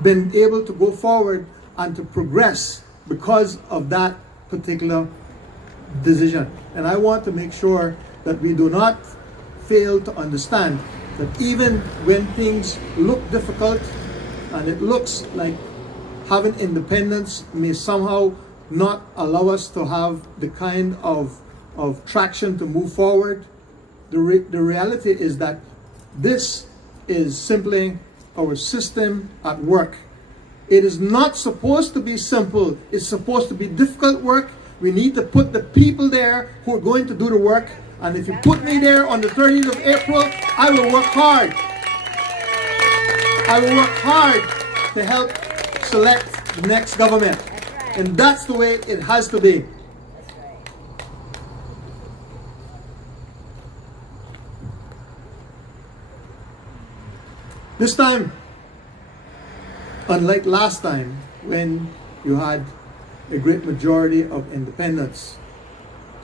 been able to go forward and to progress because of that particular decision. And I want to make sure that we do not fail to understand that even when things look difficult and it looks like having independence may somehow not allow us to have the kind of traction to move forward, the reality is that this is simply our system at work. It is not supposed to be simple. It's supposed to be difficult work. We need to put the people there who are going to do the work. And if you put me there on the 30th of April, I will work hard. I will work hard to help select the next government. And that's the way it has to be. This time, unlike last time when you had a great majority of independents,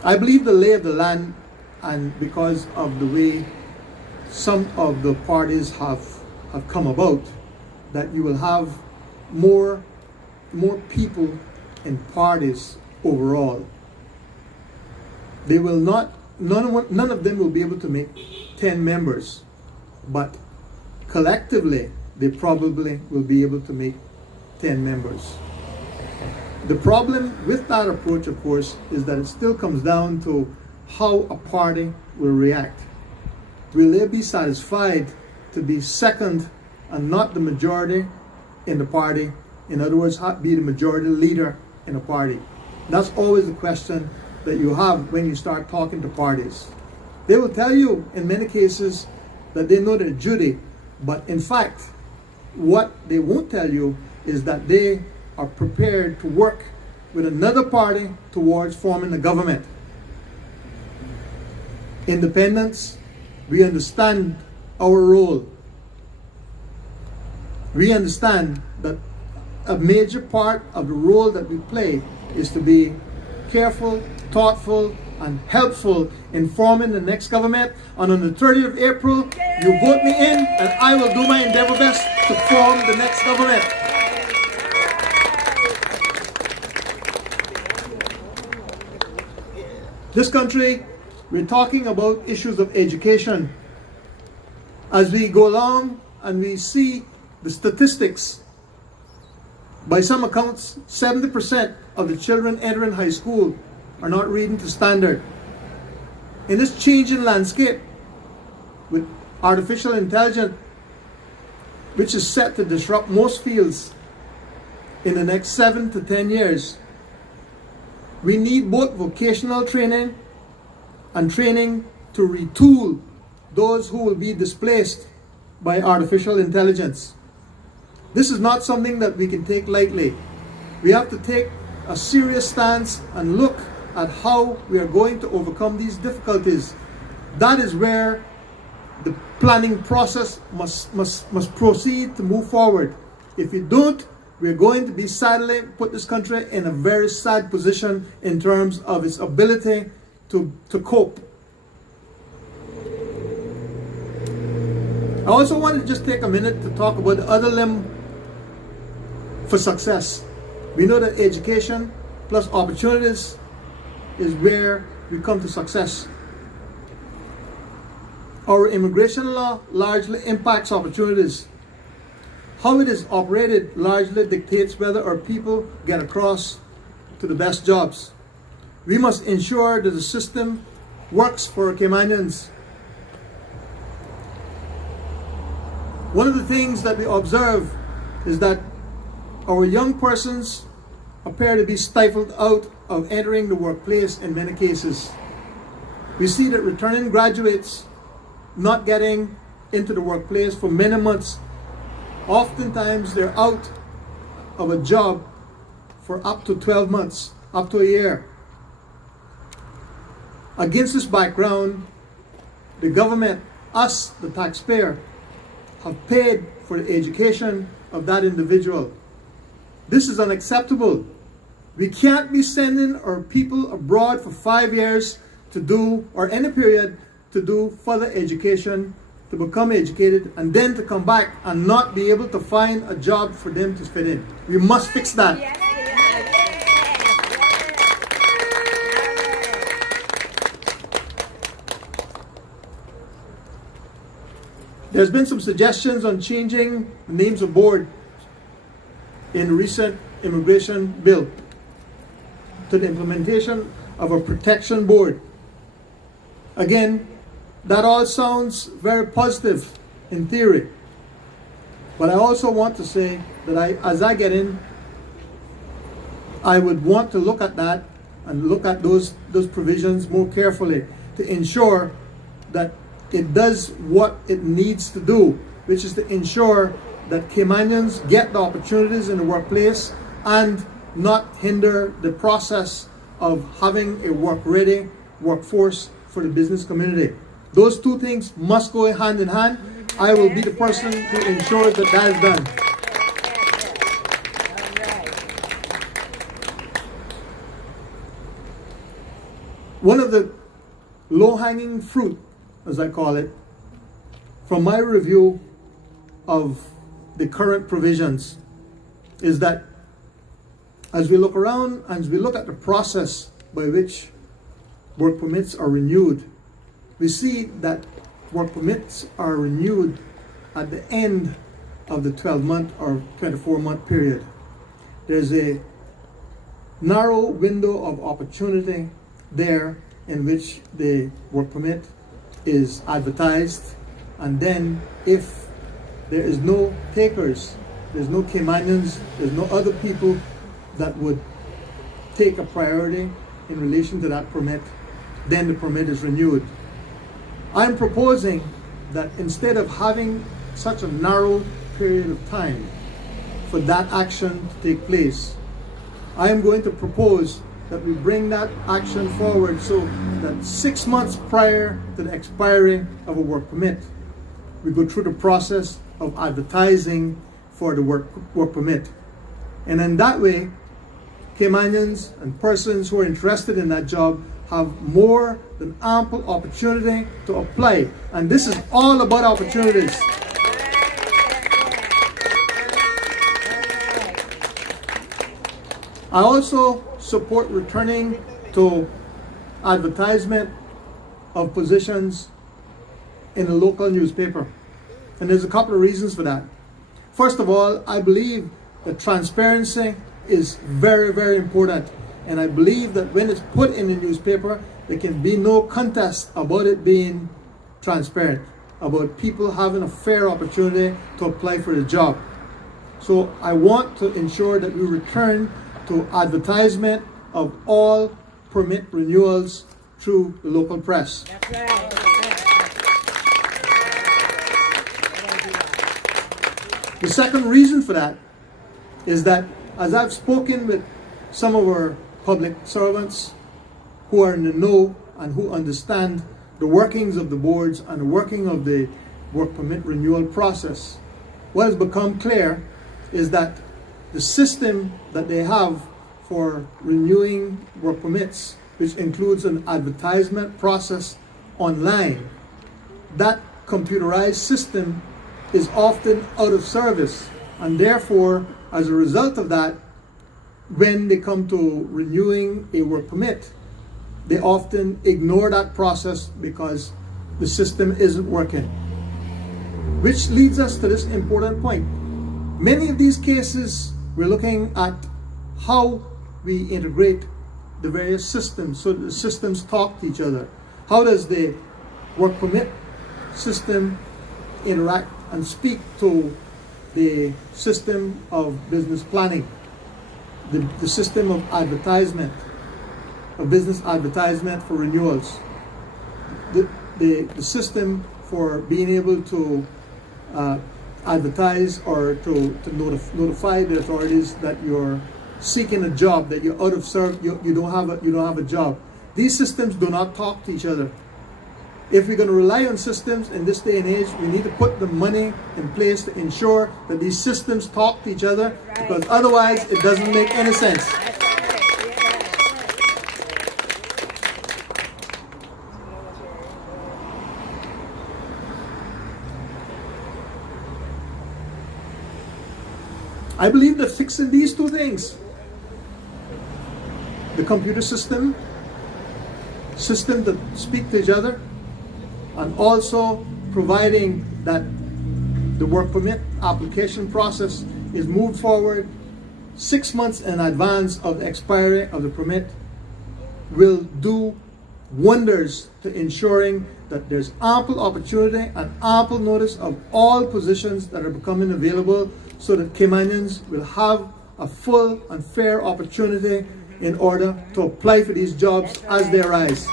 I believe the lay of the land, and because of the way some of the parties have come about, that you will have more people in parties overall. They will not, none of them will be able to make 10 members, but collectively they probably will be able to make 10 members. The problem with that approach, of course, is that it still comes down to how a party will react. Will they be satisfied to be second and not the majority in the party? In other words, be the majority leader in a party. That's always the question that you have when you start talking to parties. They will tell you in many cases that they know their duty, but in fact, what they won't tell you is that they are prepared to work with another party towards forming a government. Independents, we understand our role. We understand that a major part of the role that we play is to be careful, thoughtful, and helpful in forming the next government. And on the 30th of April, you vote me in, and I will do my endeavor best to form the next government. This country, we're talking about issues of education. As we go along and we see the statistics, by some accounts, 70% of the children entering high school are not reading to standard. In this changing landscape, with artificial intelligence, which is set to disrupt most fields in the next 7 to 10 years, we need both vocational training and training to retool those who will be displaced by artificial intelligence. This is not something that we can take lightly. We have to take a serious stance and look at how we are going to overcome these difficulties. That is where the planning process must proceed to move forward. If we don't, we're going to be sadly put this country in a very sad position in terms of its ability to cope. I also want to just take a minute to talk about the other limb for success. We know that education plus opportunities is where we come to success. Our immigration law largely impacts opportunities. How it is operated largely dictates whether our people get across to the best jobs. We must ensure that the system works for Caymanians. One of the things that we observe is that our young persons appear to be stifled out of entering the workplace in many cases. We see that returning graduates not getting into the workplace for many months. Oftentimes they're out of a job for up to 12 months, up to a year. Against this background, the government, us, the taxpayer, have paid for the education of that individual. This is unacceptable. We can't be sending our people abroad for 5 years to do, or any period, to do further education, to become educated, and then to come back and not be able to find a job for them to fit in. We must fix that. There's been some suggestions on changing the names of board in recent immigration bill to the implementation of a protection board. Again, that all sounds very positive in theory. But I also want to say that as I get in, I would want to look at that and look at those provisions more carefully to ensure that it does what it needs to do, which is to ensure that Caymanians get the opportunities in the workplace and not hinder the process of having a work-ready workforce for the business community. Those two things must go hand in hand. I will be the person to ensure that that is done. One of the low-hanging fruit, as I call it, from my review of the current provisions is that as we look around and as we look at the process by which work permits are renewed, we see that work permits are renewed at the end of the 12-month or 24-month period. There's a narrow window of opportunity there in which the work permit is advertised, and then if there is no takers, there's no Caymanians, there's no other people that would take a priority in relation to that permit, then the permit is renewed. I'm proposing that instead of having such a narrow period of time for that action to take place, I am going to propose that we bring that action forward so that 6 months prior to the expiry of a work permit, we go through the process of advertising for the work permit. And in that way, Caymanians and persons who are interested in that job have more than ample opportunity to apply. And this is all about opportunities. I also support returning to advertisement of positions in a local newspaper. And there's a couple of reasons for that. First of all, I believe that transparency is very, very important. And I believe that when it's put in the newspaper, there can be no contest about it being transparent, about people having a fair opportunity to apply for the job. So I want to ensure that we return to advertisement of all permit renewals through the local press. The second reason for that is that as I've spoken with some of our public servants who are in the know and who understand the workings of the boards and the working of the work permit renewal process, what has become clear is that the system that they have for renewing work permits, which includes an advertisement process online, that computerized system is often out of service, and therefore, as a result of that, when they come to renewing a work permit, they often ignore that process because the system isn't working. Which leads us to this important point. Many of these cases, we're looking at how we integrate the various systems so that the systems talk to each other. How does the work permit system interact and speak to the system of business planning, the system of advertisement, of business advertisement for renewals, the system for being able to advertise or to notify the authorities that you're seeking a job, that you're out of service, you don't have a job. These systems do not talk to each other. If we're going to rely on systems in this day and age, we need to put the money in place to ensure that these systems talk to each other, because otherwise it doesn't make any sense. I believe that fixing these two things, the computer system that speak to each other, and also providing that the work permit application process is moved forward 6 months in advance of the expiry of the permit, will do wonders to ensuring that there's ample opportunity and ample notice of all positions that are becoming available, so that Caymanians will have a full and fair opportunity in order to apply for these jobs as they arise.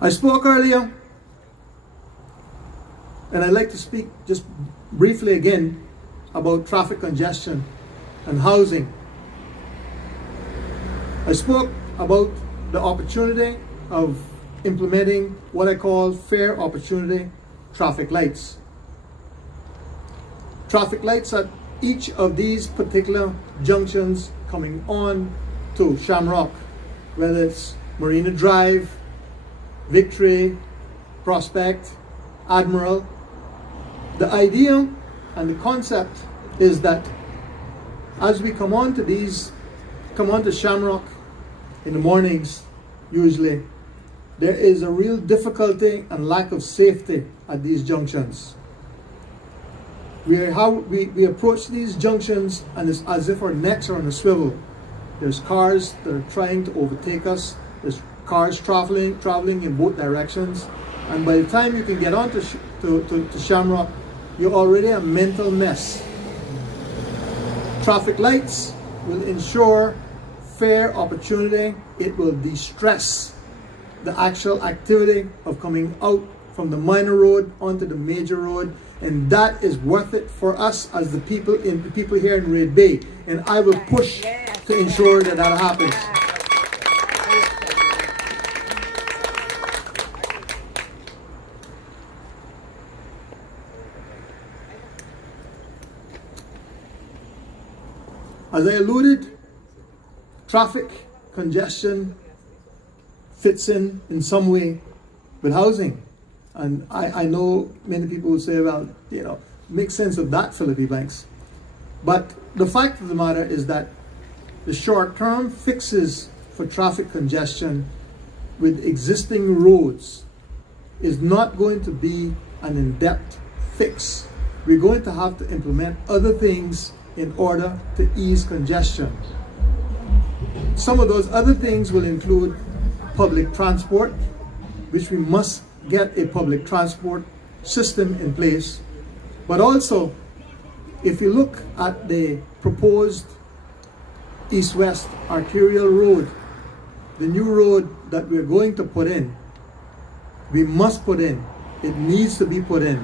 I spoke earlier, and I'd like to speak just briefly again about traffic congestion and housing. I spoke about the opportunity of implementing what I call fair opportunity traffic lights. Traffic lights at each of these particular junctions coming on to Shamrock, whether it's Marina Drive, Victory, Prospect, Admiral. The idea and the concept is that as we come on to Shamrock in the mornings, usually, there is a real difficulty and lack of safety at these junctions. We approach these junctions and it's as if our necks are on a swivel. There's cars that are trying to overtake us. There's cars traveling in both directions. And by the time you can get on to Shamrock, you're already a mental mess. Traffic lights will ensure fair opportunity. It will de-stress the actual activity of coming out from the minor road onto the major road, and that is worth it for us as the people here in Red Bay, and I will push to ensure that that happens. As I alluded, traffic congestion fits in some way with housing. And I know many people will say, well, make sense of that, Philip Ebanks. But the fact of the matter is that the short-term fixes for traffic congestion with existing roads is not going to be an in-depth fix. We're going to have to implement other things in order to ease congestion. Some of those other things will include public transport, which we must get a public transport system in place, but also If you look at the proposed east-west arterial road, the new road that we're going to put in, we must put in. It needs to be put in.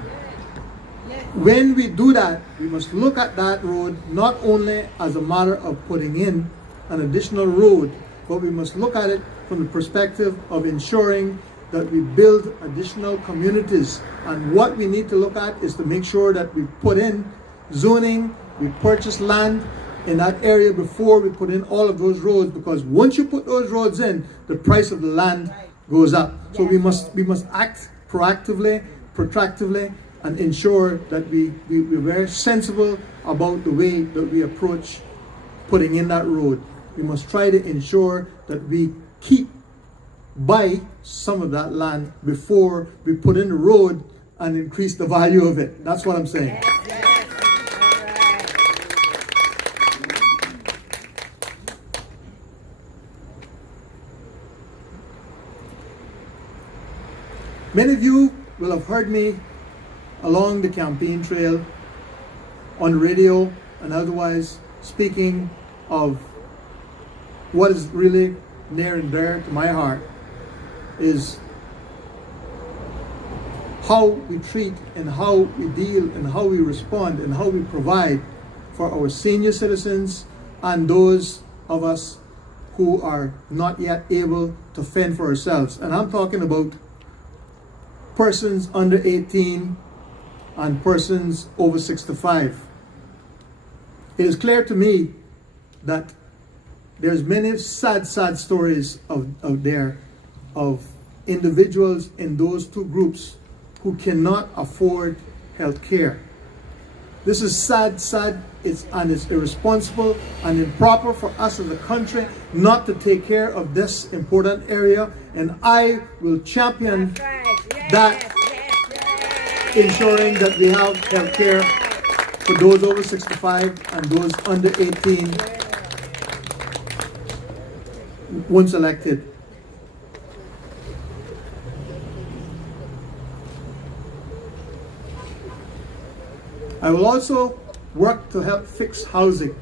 When we do that, we must look at that road not only as a matter of putting in an additional road, but we must look at it from the perspective of ensuring that we build additional communities. And what we need to look at is to make sure that we put in zoning, we purchase land in that area before we put in all of those roads, because once you put those roads in, the price of the land goes up. So we must act proactively, protractively, and ensure that we're very sensible about the way that we approach putting in that road. We must try to ensure that we buy some of that land before we put in the road and increase the value of it. That's what I'm saying. Many of you will have heard me along the campaign trail, on radio and otherwise, speaking of what is really near and dear to my heart is how we treat and how we deal and how we respond and how we provide for our senior citizens and those of us who are not yet able to fend for ourselves. And I'm talking about persons under 18 and persons over 65. It is clear to me that there's many sad stories out there of individuals in those two groups who cannot afford health care. This is sad, it's irresponsible and improper for us as a country not to take care of this important area, and I will champion that, ensuring that we have health care for those over 65 and those under 18 once elected. I will also work to help fix housing.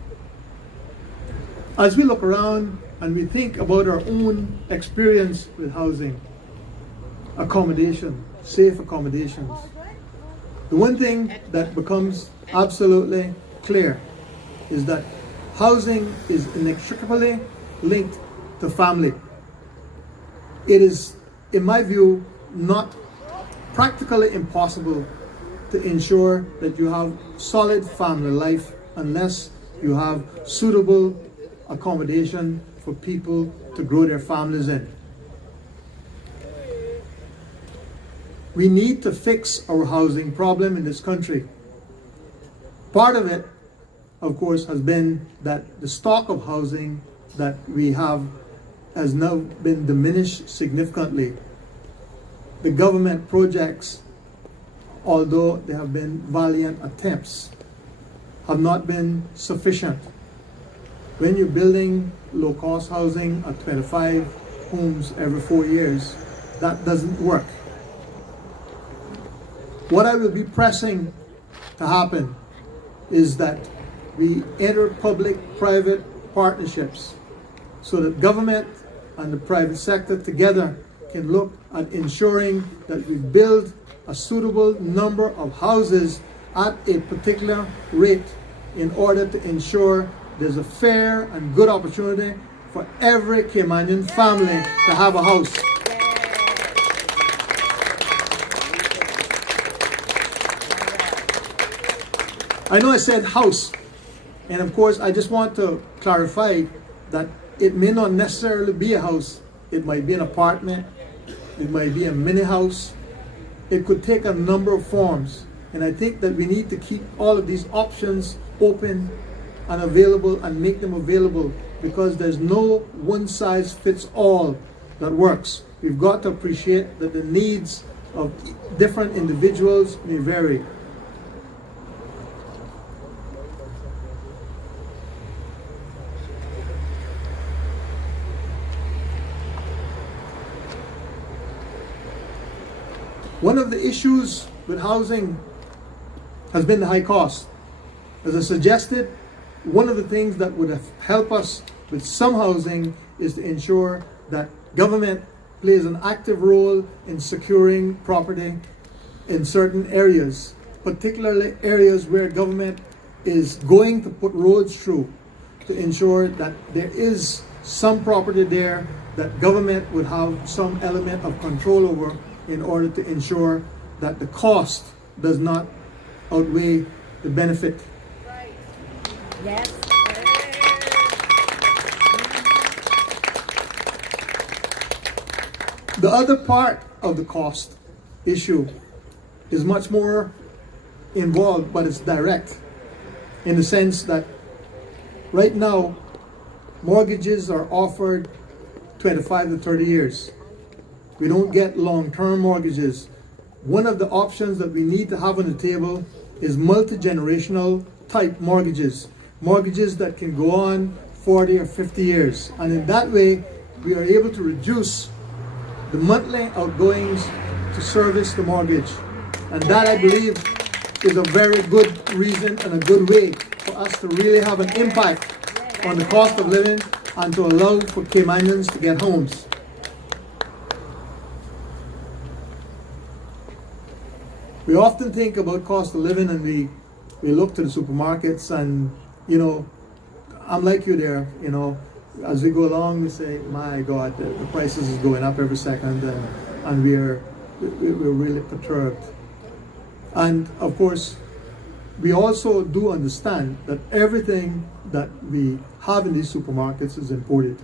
As we look around and we think about our own experience with housing, accommodation, safe accommodations, the one thing that becomes absolutely clear is that housing is inextricably linked to family. It is, in my view, not practically impossible to ensure that you have solid family life unless you have suitable accommodation for people to grow their families in. We need to fix our housing problem in this country. Part of it, of course, has been that the stock of housing that we have has now been diminished significantly. The government projects, although there have been valiant attempts, have not been sufficient. When you're building low-cost housing at 25 homes every 4 years, that doesn't work. What I will be pressing to happen is that we enter public-private partnerships so that government and the private sector together can look at ensuring that we build a suitable number of houses at a particular rate in order to ensure there's a fair and good opportunity for every Caymanian family to have a house. I know I said house, and of course I just want to clarify that it may not necessarily be a house. It might be an apartment, it might be a mini house. It could take a number of forms, and I think that we need to keep all of these options open and available and make them available, because there's no one size fits all that works. We've got to appreciate that the needs of different individuals may vary. One of the issues with housing has been the high cost. As I suggested, one of the things that would help us with some housing is to ensure that government plays an active role in securing property in certain areas, particularly areas where government is going to put roads through, to ensure that there is some property there that government would have some element of control over in order to ensure that the cost does not outweigh the benefit. Yes. The other part of the cost issue is much more involved, but it's direct in the sense that right now mortgages are offered 25 to 30 years. We don't get long-term mortgages. One of the options that we need to have on the table is multi-generational type mortgages, mortgages that can go on 40 or 50 years. And in that way, we are able to reduce the monthly outgoings to service the mortgage. And that, I believe, is a very good reason and a good way for us to really have an impact on the cost of living and to allow for Caymanians to get homes. We often think about cost of living and we look to the supermarkets and, you know, I'm like you there, you know, as we go along we say, my God, the prices is going up every second and we're really perturbed. And of course, we also do understand that everything that we have in these supermarkets is imported.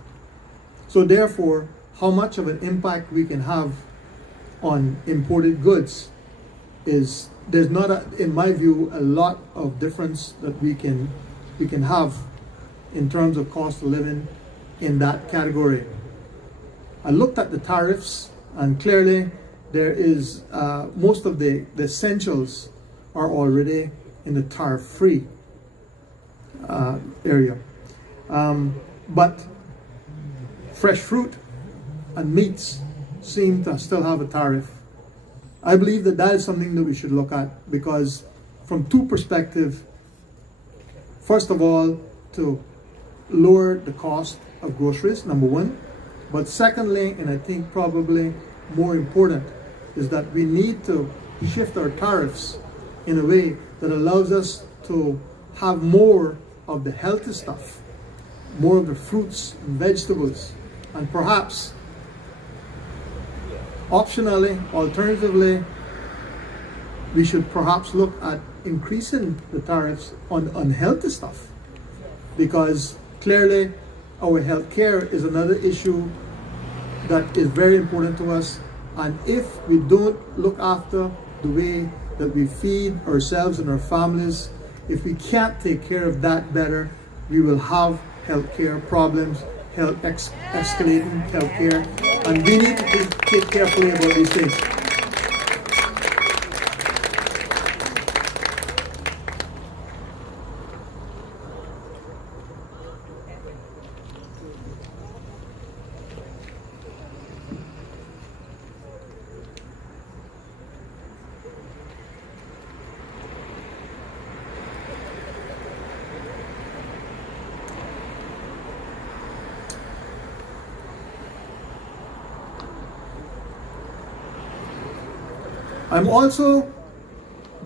So therefore, how much of an impact we can have on imported goods is, there's not, in my view, a lot of difference that we can have in terms of cost of living in that category. I looked at the tariffs and clearly there is, most of the essentials are already in the tariff-free area. But fresh fruit and meats seem to still have a tariff. I believe that that is something that we should look at, because from two perspectives, first of all, to lower the cost of groceries, number one. But secondly, and I think probably more important, is that we need to shift our tariffs in a way that allows us to have more of the healthy stuff, more of the fruits and vegetables, and perhaps optionally, alternatively, we should perhaps look at increasing the tariffs on unhealthy stuff, because clearly our health care is another issue that is very important to us. And if we don't look after the way that we feed ourselves and our families, if we can't take care of that better, we will have health care problems, escalating health care, and we need to take carefully about these things. I'm also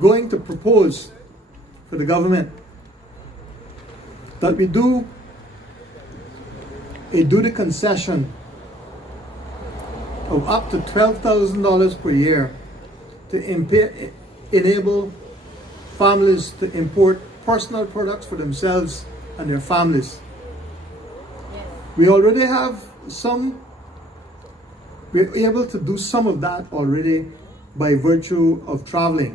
going to propose for the government that we do a duty concession of up to $12,000 per year to enable families to import personal products for themselves and their families. We already have we're able to do some of that already by virtue of traveling,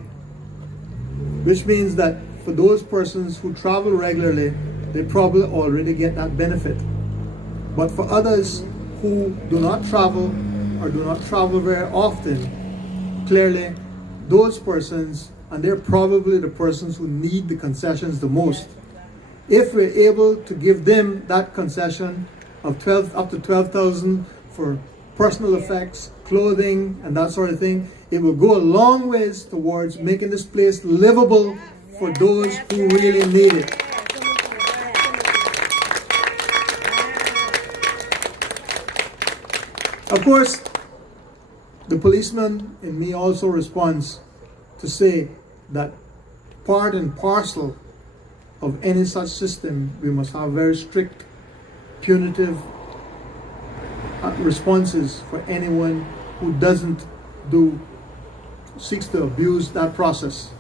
which means that for those persons who travel regularly, they probably already get that benefit. But for others who do not travel or do not travel very often, clearly those persons, and they're probably the persons who need the concessions the most, if we're able to give them that concession of up to $12,000 for personal effects, clothing, and that sort of thing, it will go a long ways towards making this place livable for those who really need it. Of course, the policeman in me also responds to say that part and parcel of any such system, we must have very strict, punitive responses for anyone who seeks to abuse that process.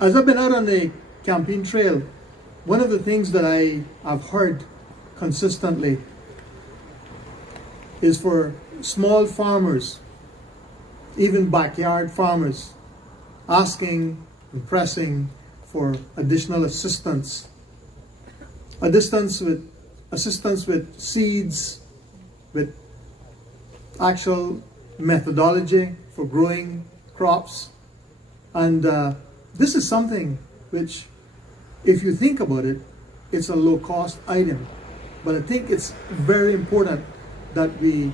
As I've been out on the campaign trail, one of the things that I have heard consistently is for small farmers, even backyard farmers, asking and pressing for additional assistance. Assistance with seeds, with actual methodology for growing crops. And this is something which, if you think about it, it's a low-cost item. But I think it's very important that we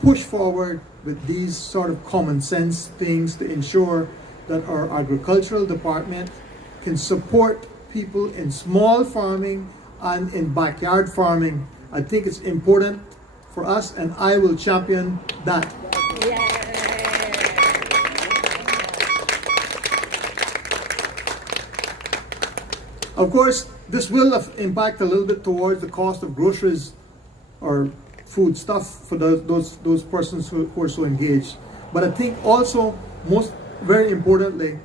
push forward with these sort of common sense things to ensure that our agricultural department can support people in small farming and in backyard farming. I think it's important for us, and I will champion that. Of course, this will impact a little bit towards the cost of groceries or food stuff for those persons who are so engaged. But I think also, most very importantly,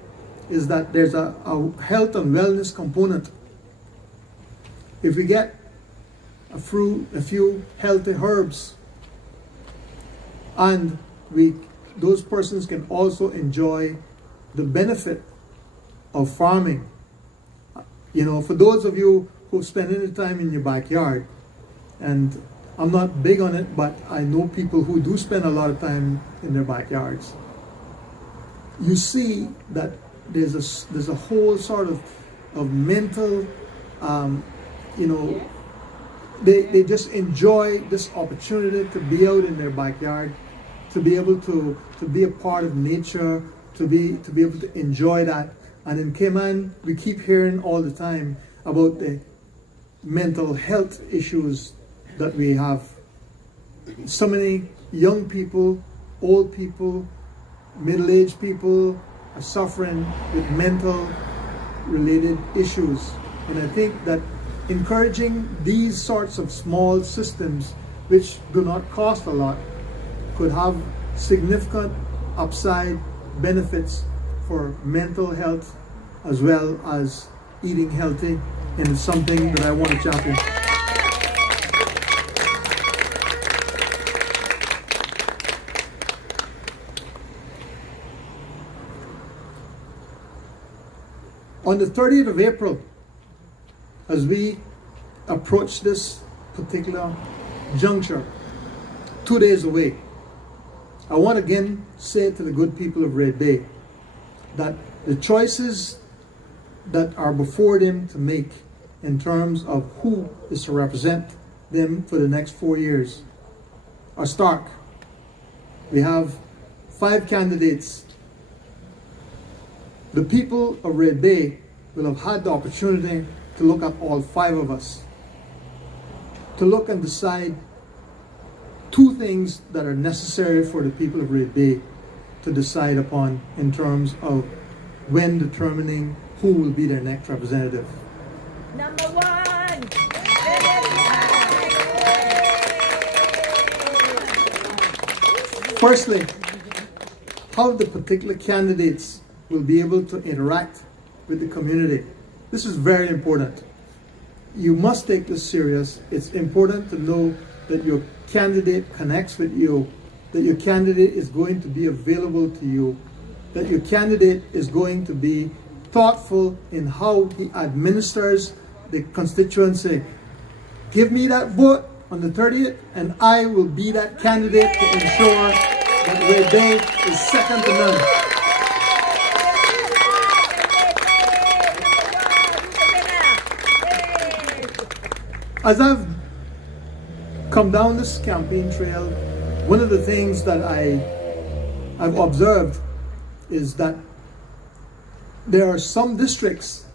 is that there's a health and wellness component. If we get a few healthy herbs, and those persons can also enjoy the benefit of farming. You know, for those of you who spend any time in your backyard, and I'm not big on it, but I know people who do spend a lot of time in their backyards. You see that there's a whole sort of mental, they just enjoy this opportunity to be out in their backyard, to be able to be a part of nature, to be able to enjoy that. And in Cayman, we keep hearing all the time about the mental health issues that we have. So many young people, old people, middle-aged people are suffering with mental related issues. And I think that encouraging these sorts of small systems, which do not cost a lot, could have significant upside benefits for mental health as well as eating healthy, and it's something that I want to champion. On the 30th of April, as we approach this particular juncture, 2 days away, I want to again say to the good people of Red Bay that the choices that are before them to make in terms of who is to represent them for the next 4 years are stark. We have 5 candidates. The people of Red Bay will have had the opportunity to look at all 5 of us, to look and decide 2 things that are necessary for the people of Red Bay to decide upon in terms of when determining who will be their next representative. Number 1. Firstly, how the particular candidates will be able to interact with the community. This is very important. You must take this serious. It's important to know that your candidate connects with you, that your candidate is going to be available to you, that your candidate is going to be thoughtful in how he administers the constituency. Give me that vote on the 30th, and I will be that candidate to ensure that Red Bay is second to none. As I've come down this campaign trail, one of the things that I I've observed is that there are some districts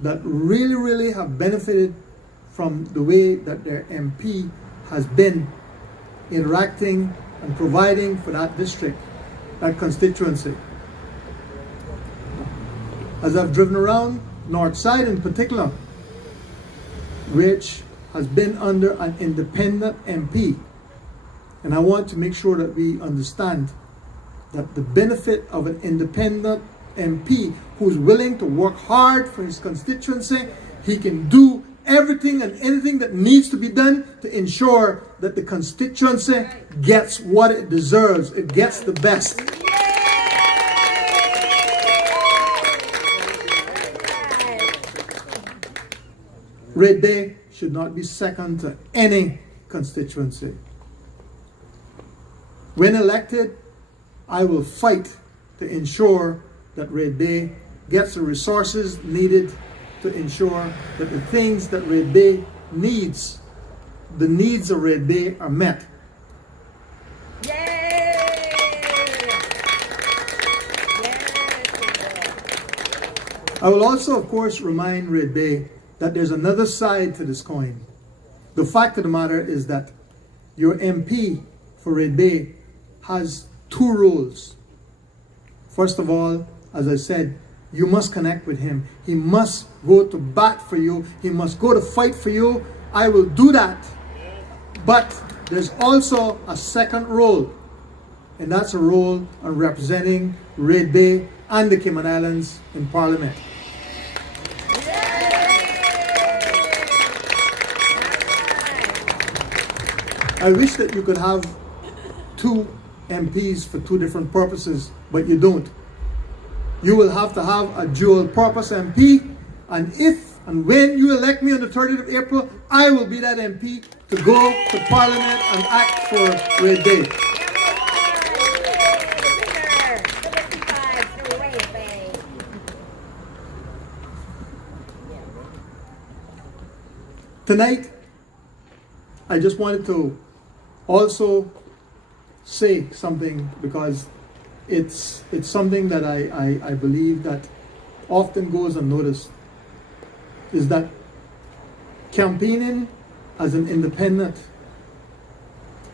that really have benefited from the way that their MP has been interacting and providing for that district, that constituency. As I've driven around North Side in particular, which has been under an independent MP, and I want to make sure that we understand that the benefit of an independent MP who's willing to work hard for his constituency, he can do everything and anything that needs to be done to ensure that the constituency gets what it deserves. It gets the best. Red Bay should not be second to any constituency. When elected, I will fight to ensure that Red Bay gets the resources needed to ensure that the things that Red Bay needs, the needs of Red Bay are met. I will also, of course, remind Red Bay that there's another side to this coin. The fact of the matter is that your MP for Red Bay has two roles. First of all, as I said, you must connect with him. He must go to bat for you. He must go to fight for you. I will do that. But there's also a second role, and that's a role of representing Red Bay and the Cayman Islands in Parliament. I wish that you could have two MPs for two different purposes, but you don't. You will have to have a dual purpose MP, and if and when you elect me on the 30th of April, I will be that MP to go to Parliament and act for Red Bay. Tonight, I just wanted to also say something, because it's something that I believe that often goes unnoticed, is that campaigning as an independent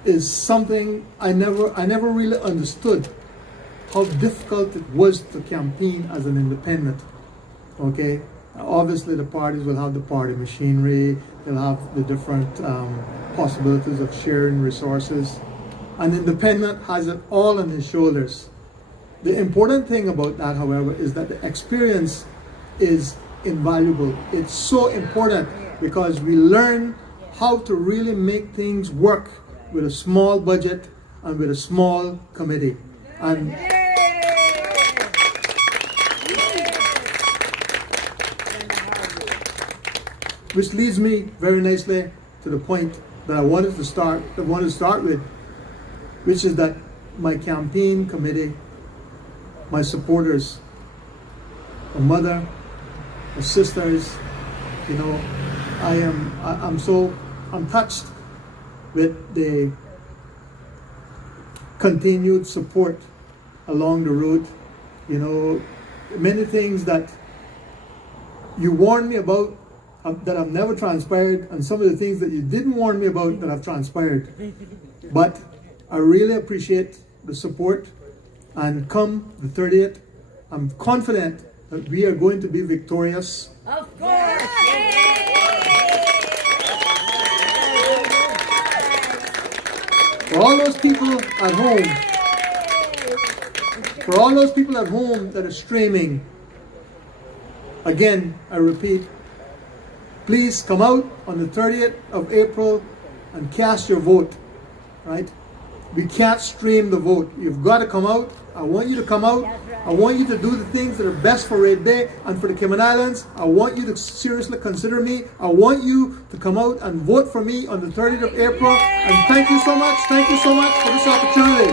is something I never really understood how difficult it was to campaign as an independent. Okay, obviously the parties will have the party machinery, they'll have the different possibilities of sharing resources. An independent has it all on his shoulders. The important thing about that, however, is that the experience is invaluable. It's so important because we learn how to really make things work with a small budget and with a small committee. And which leads me very nicely to the point that I wanted to start with, which is that my campaign committee, my supporters, my mother, my sisters, you know, I'm touched with the continued support along the route. You know, many things that you warned me about that have never transpired, and some of the things that you didn't warn me about that have transpired. But I really appreciate the support, and come the 30th, I'm confident that we are going to be victorious. Of course! For all those people at home, that are streaming, again, I repeat, please come out on the 30th of April and cast your vote, right? We can't stream the vote. You've got to come out. I want you to come out. I want you to do the things that are best for Red Bay and for the Cayman Islands. I want you to seriously consider me. I want you to come out and vote for me on the 30th of April. And thank you so much. Thank you so much for this opportunity.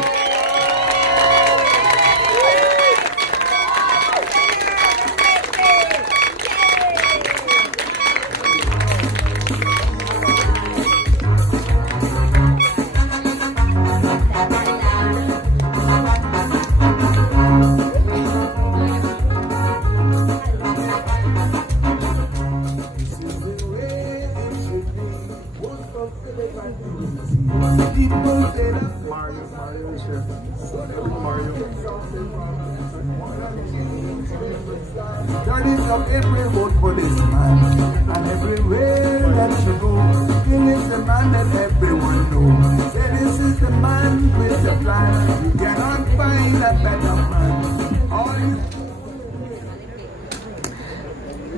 people say that Mario is here. Mario. turn it up every road for this man. And everywhere that you go, still is the man that everyone knows. Say this is the man with the plan. You cannot find a better man. All you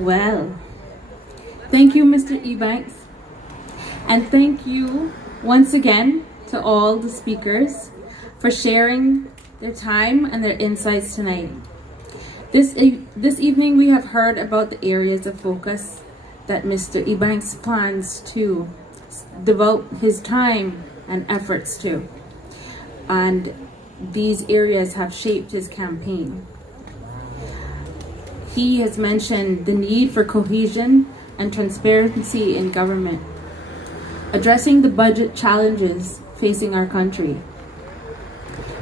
Well, thank you, Mr. Ebanks. And thank you once again to all the speakers for sharing their time and their insights tonight. This evening we have heard about the areas of focus that Mr. Ebanks plans to devote his time and efforts to. And these areas have shaped his campaign. He has mentioned the need for cohesion and transparency in government, addressing the budget challenges facing our country,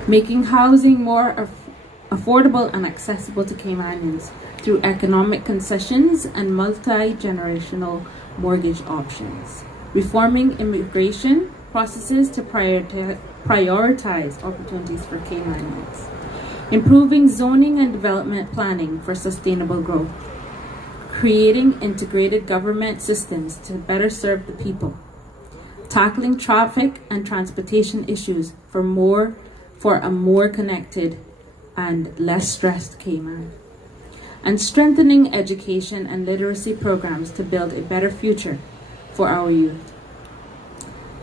making housing more affordable and accessible to Caymanians through economic concessions and multi-generational mortgage options, reforming immigration processes to prioritize opportunities for Caymanians, improving zoning and development planning for sustainable growth, creating integrated government systems to better serve the people, tackling traffic and transportation issues for a more connected and less stressed Cayman, and strengthening education and literacy programs to build a better future for our youth.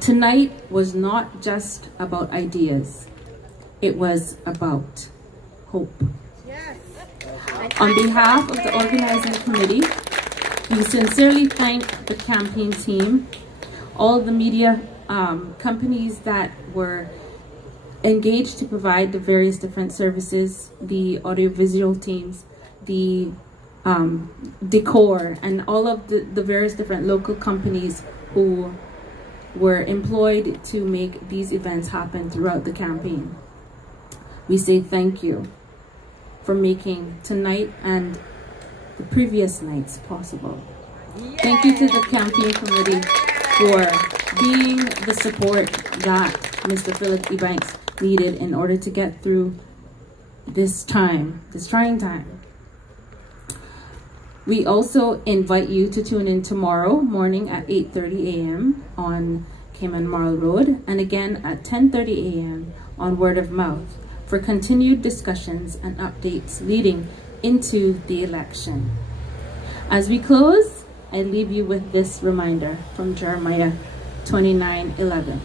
Tonight was not just about ideas, it was about hope. On behalf of the organizing committee, we sincerely thank the campaign team, all the media companies that were engaged to provide the various different services, the audiovisual teams, the decor, and all of the various different local companies who were employed to make these events happen throughout the campaign. We say thank you for making tonight and the previous nights possible. Thank you to the campaign committee for being the support that Mr. Philip Ebanks needed in order to get through this trying time. We also invite you to tune in tomorrow morning at 8:30 a.m. on Cayman Marl Road, and again at 10:30 a.m. on Word of Mouth for continued discussions and updates leading into the election. As we close, I leave you with this reminder from Jeremiah 29:11.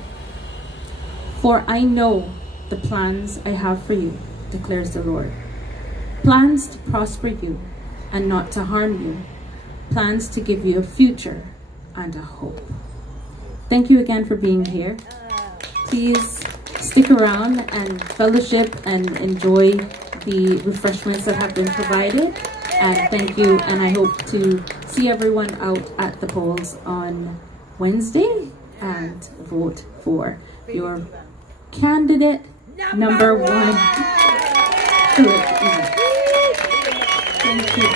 For I know the plans I have for you, declares the Lord. Plans to prosper you and not to harm you. Plans to give you a future and a hope. Thank you again for being here. Please stick around and fellowship and enjoy the refreshments that have been provided. And thank you, and I hope to see everyone out at the polls on Wednesday and vote for your candidate number one. Thank you.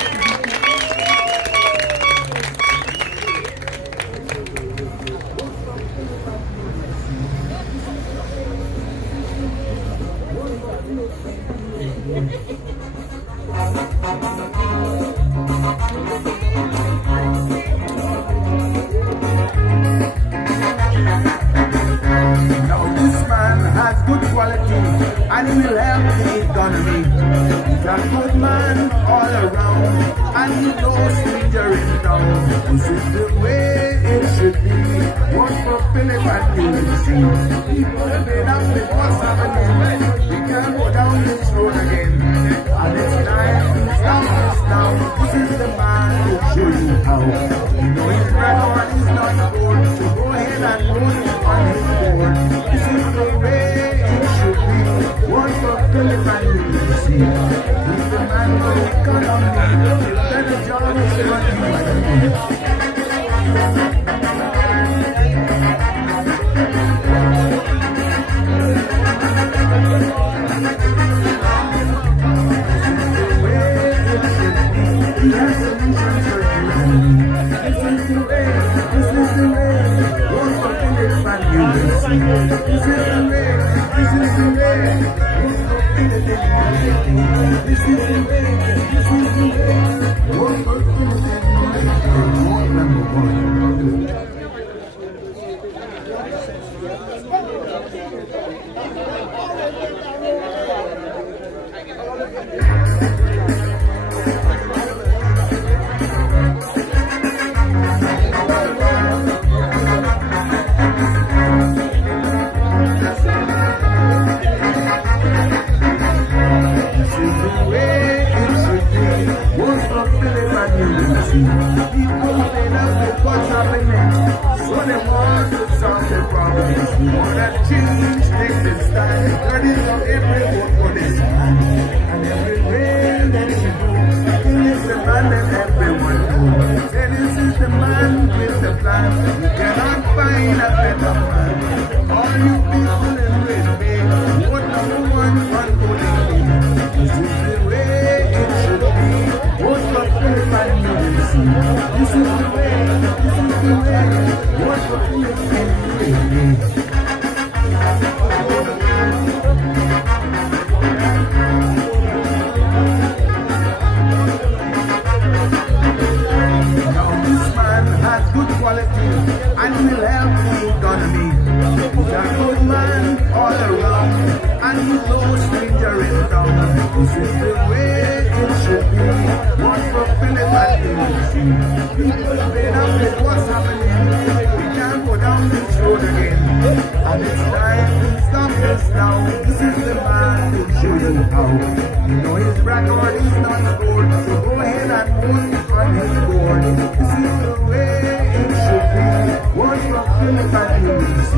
Good quality, and he will help the economy. He's a good man all around, and he knows danger in town. This is the way it should be. Work for Philip and Unity. People made up with what's happening. We can't go down this road again. And it's time to stop this now. This is the man who show you how. You know his record is not gold, so go ahead and vote on his board. This is the way. One for Philip and Unity. He's the man for the economy. Better job is running by the minute. He has solutions for you and me. This is the way. One for Philip and Unity. This is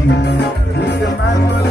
He's the man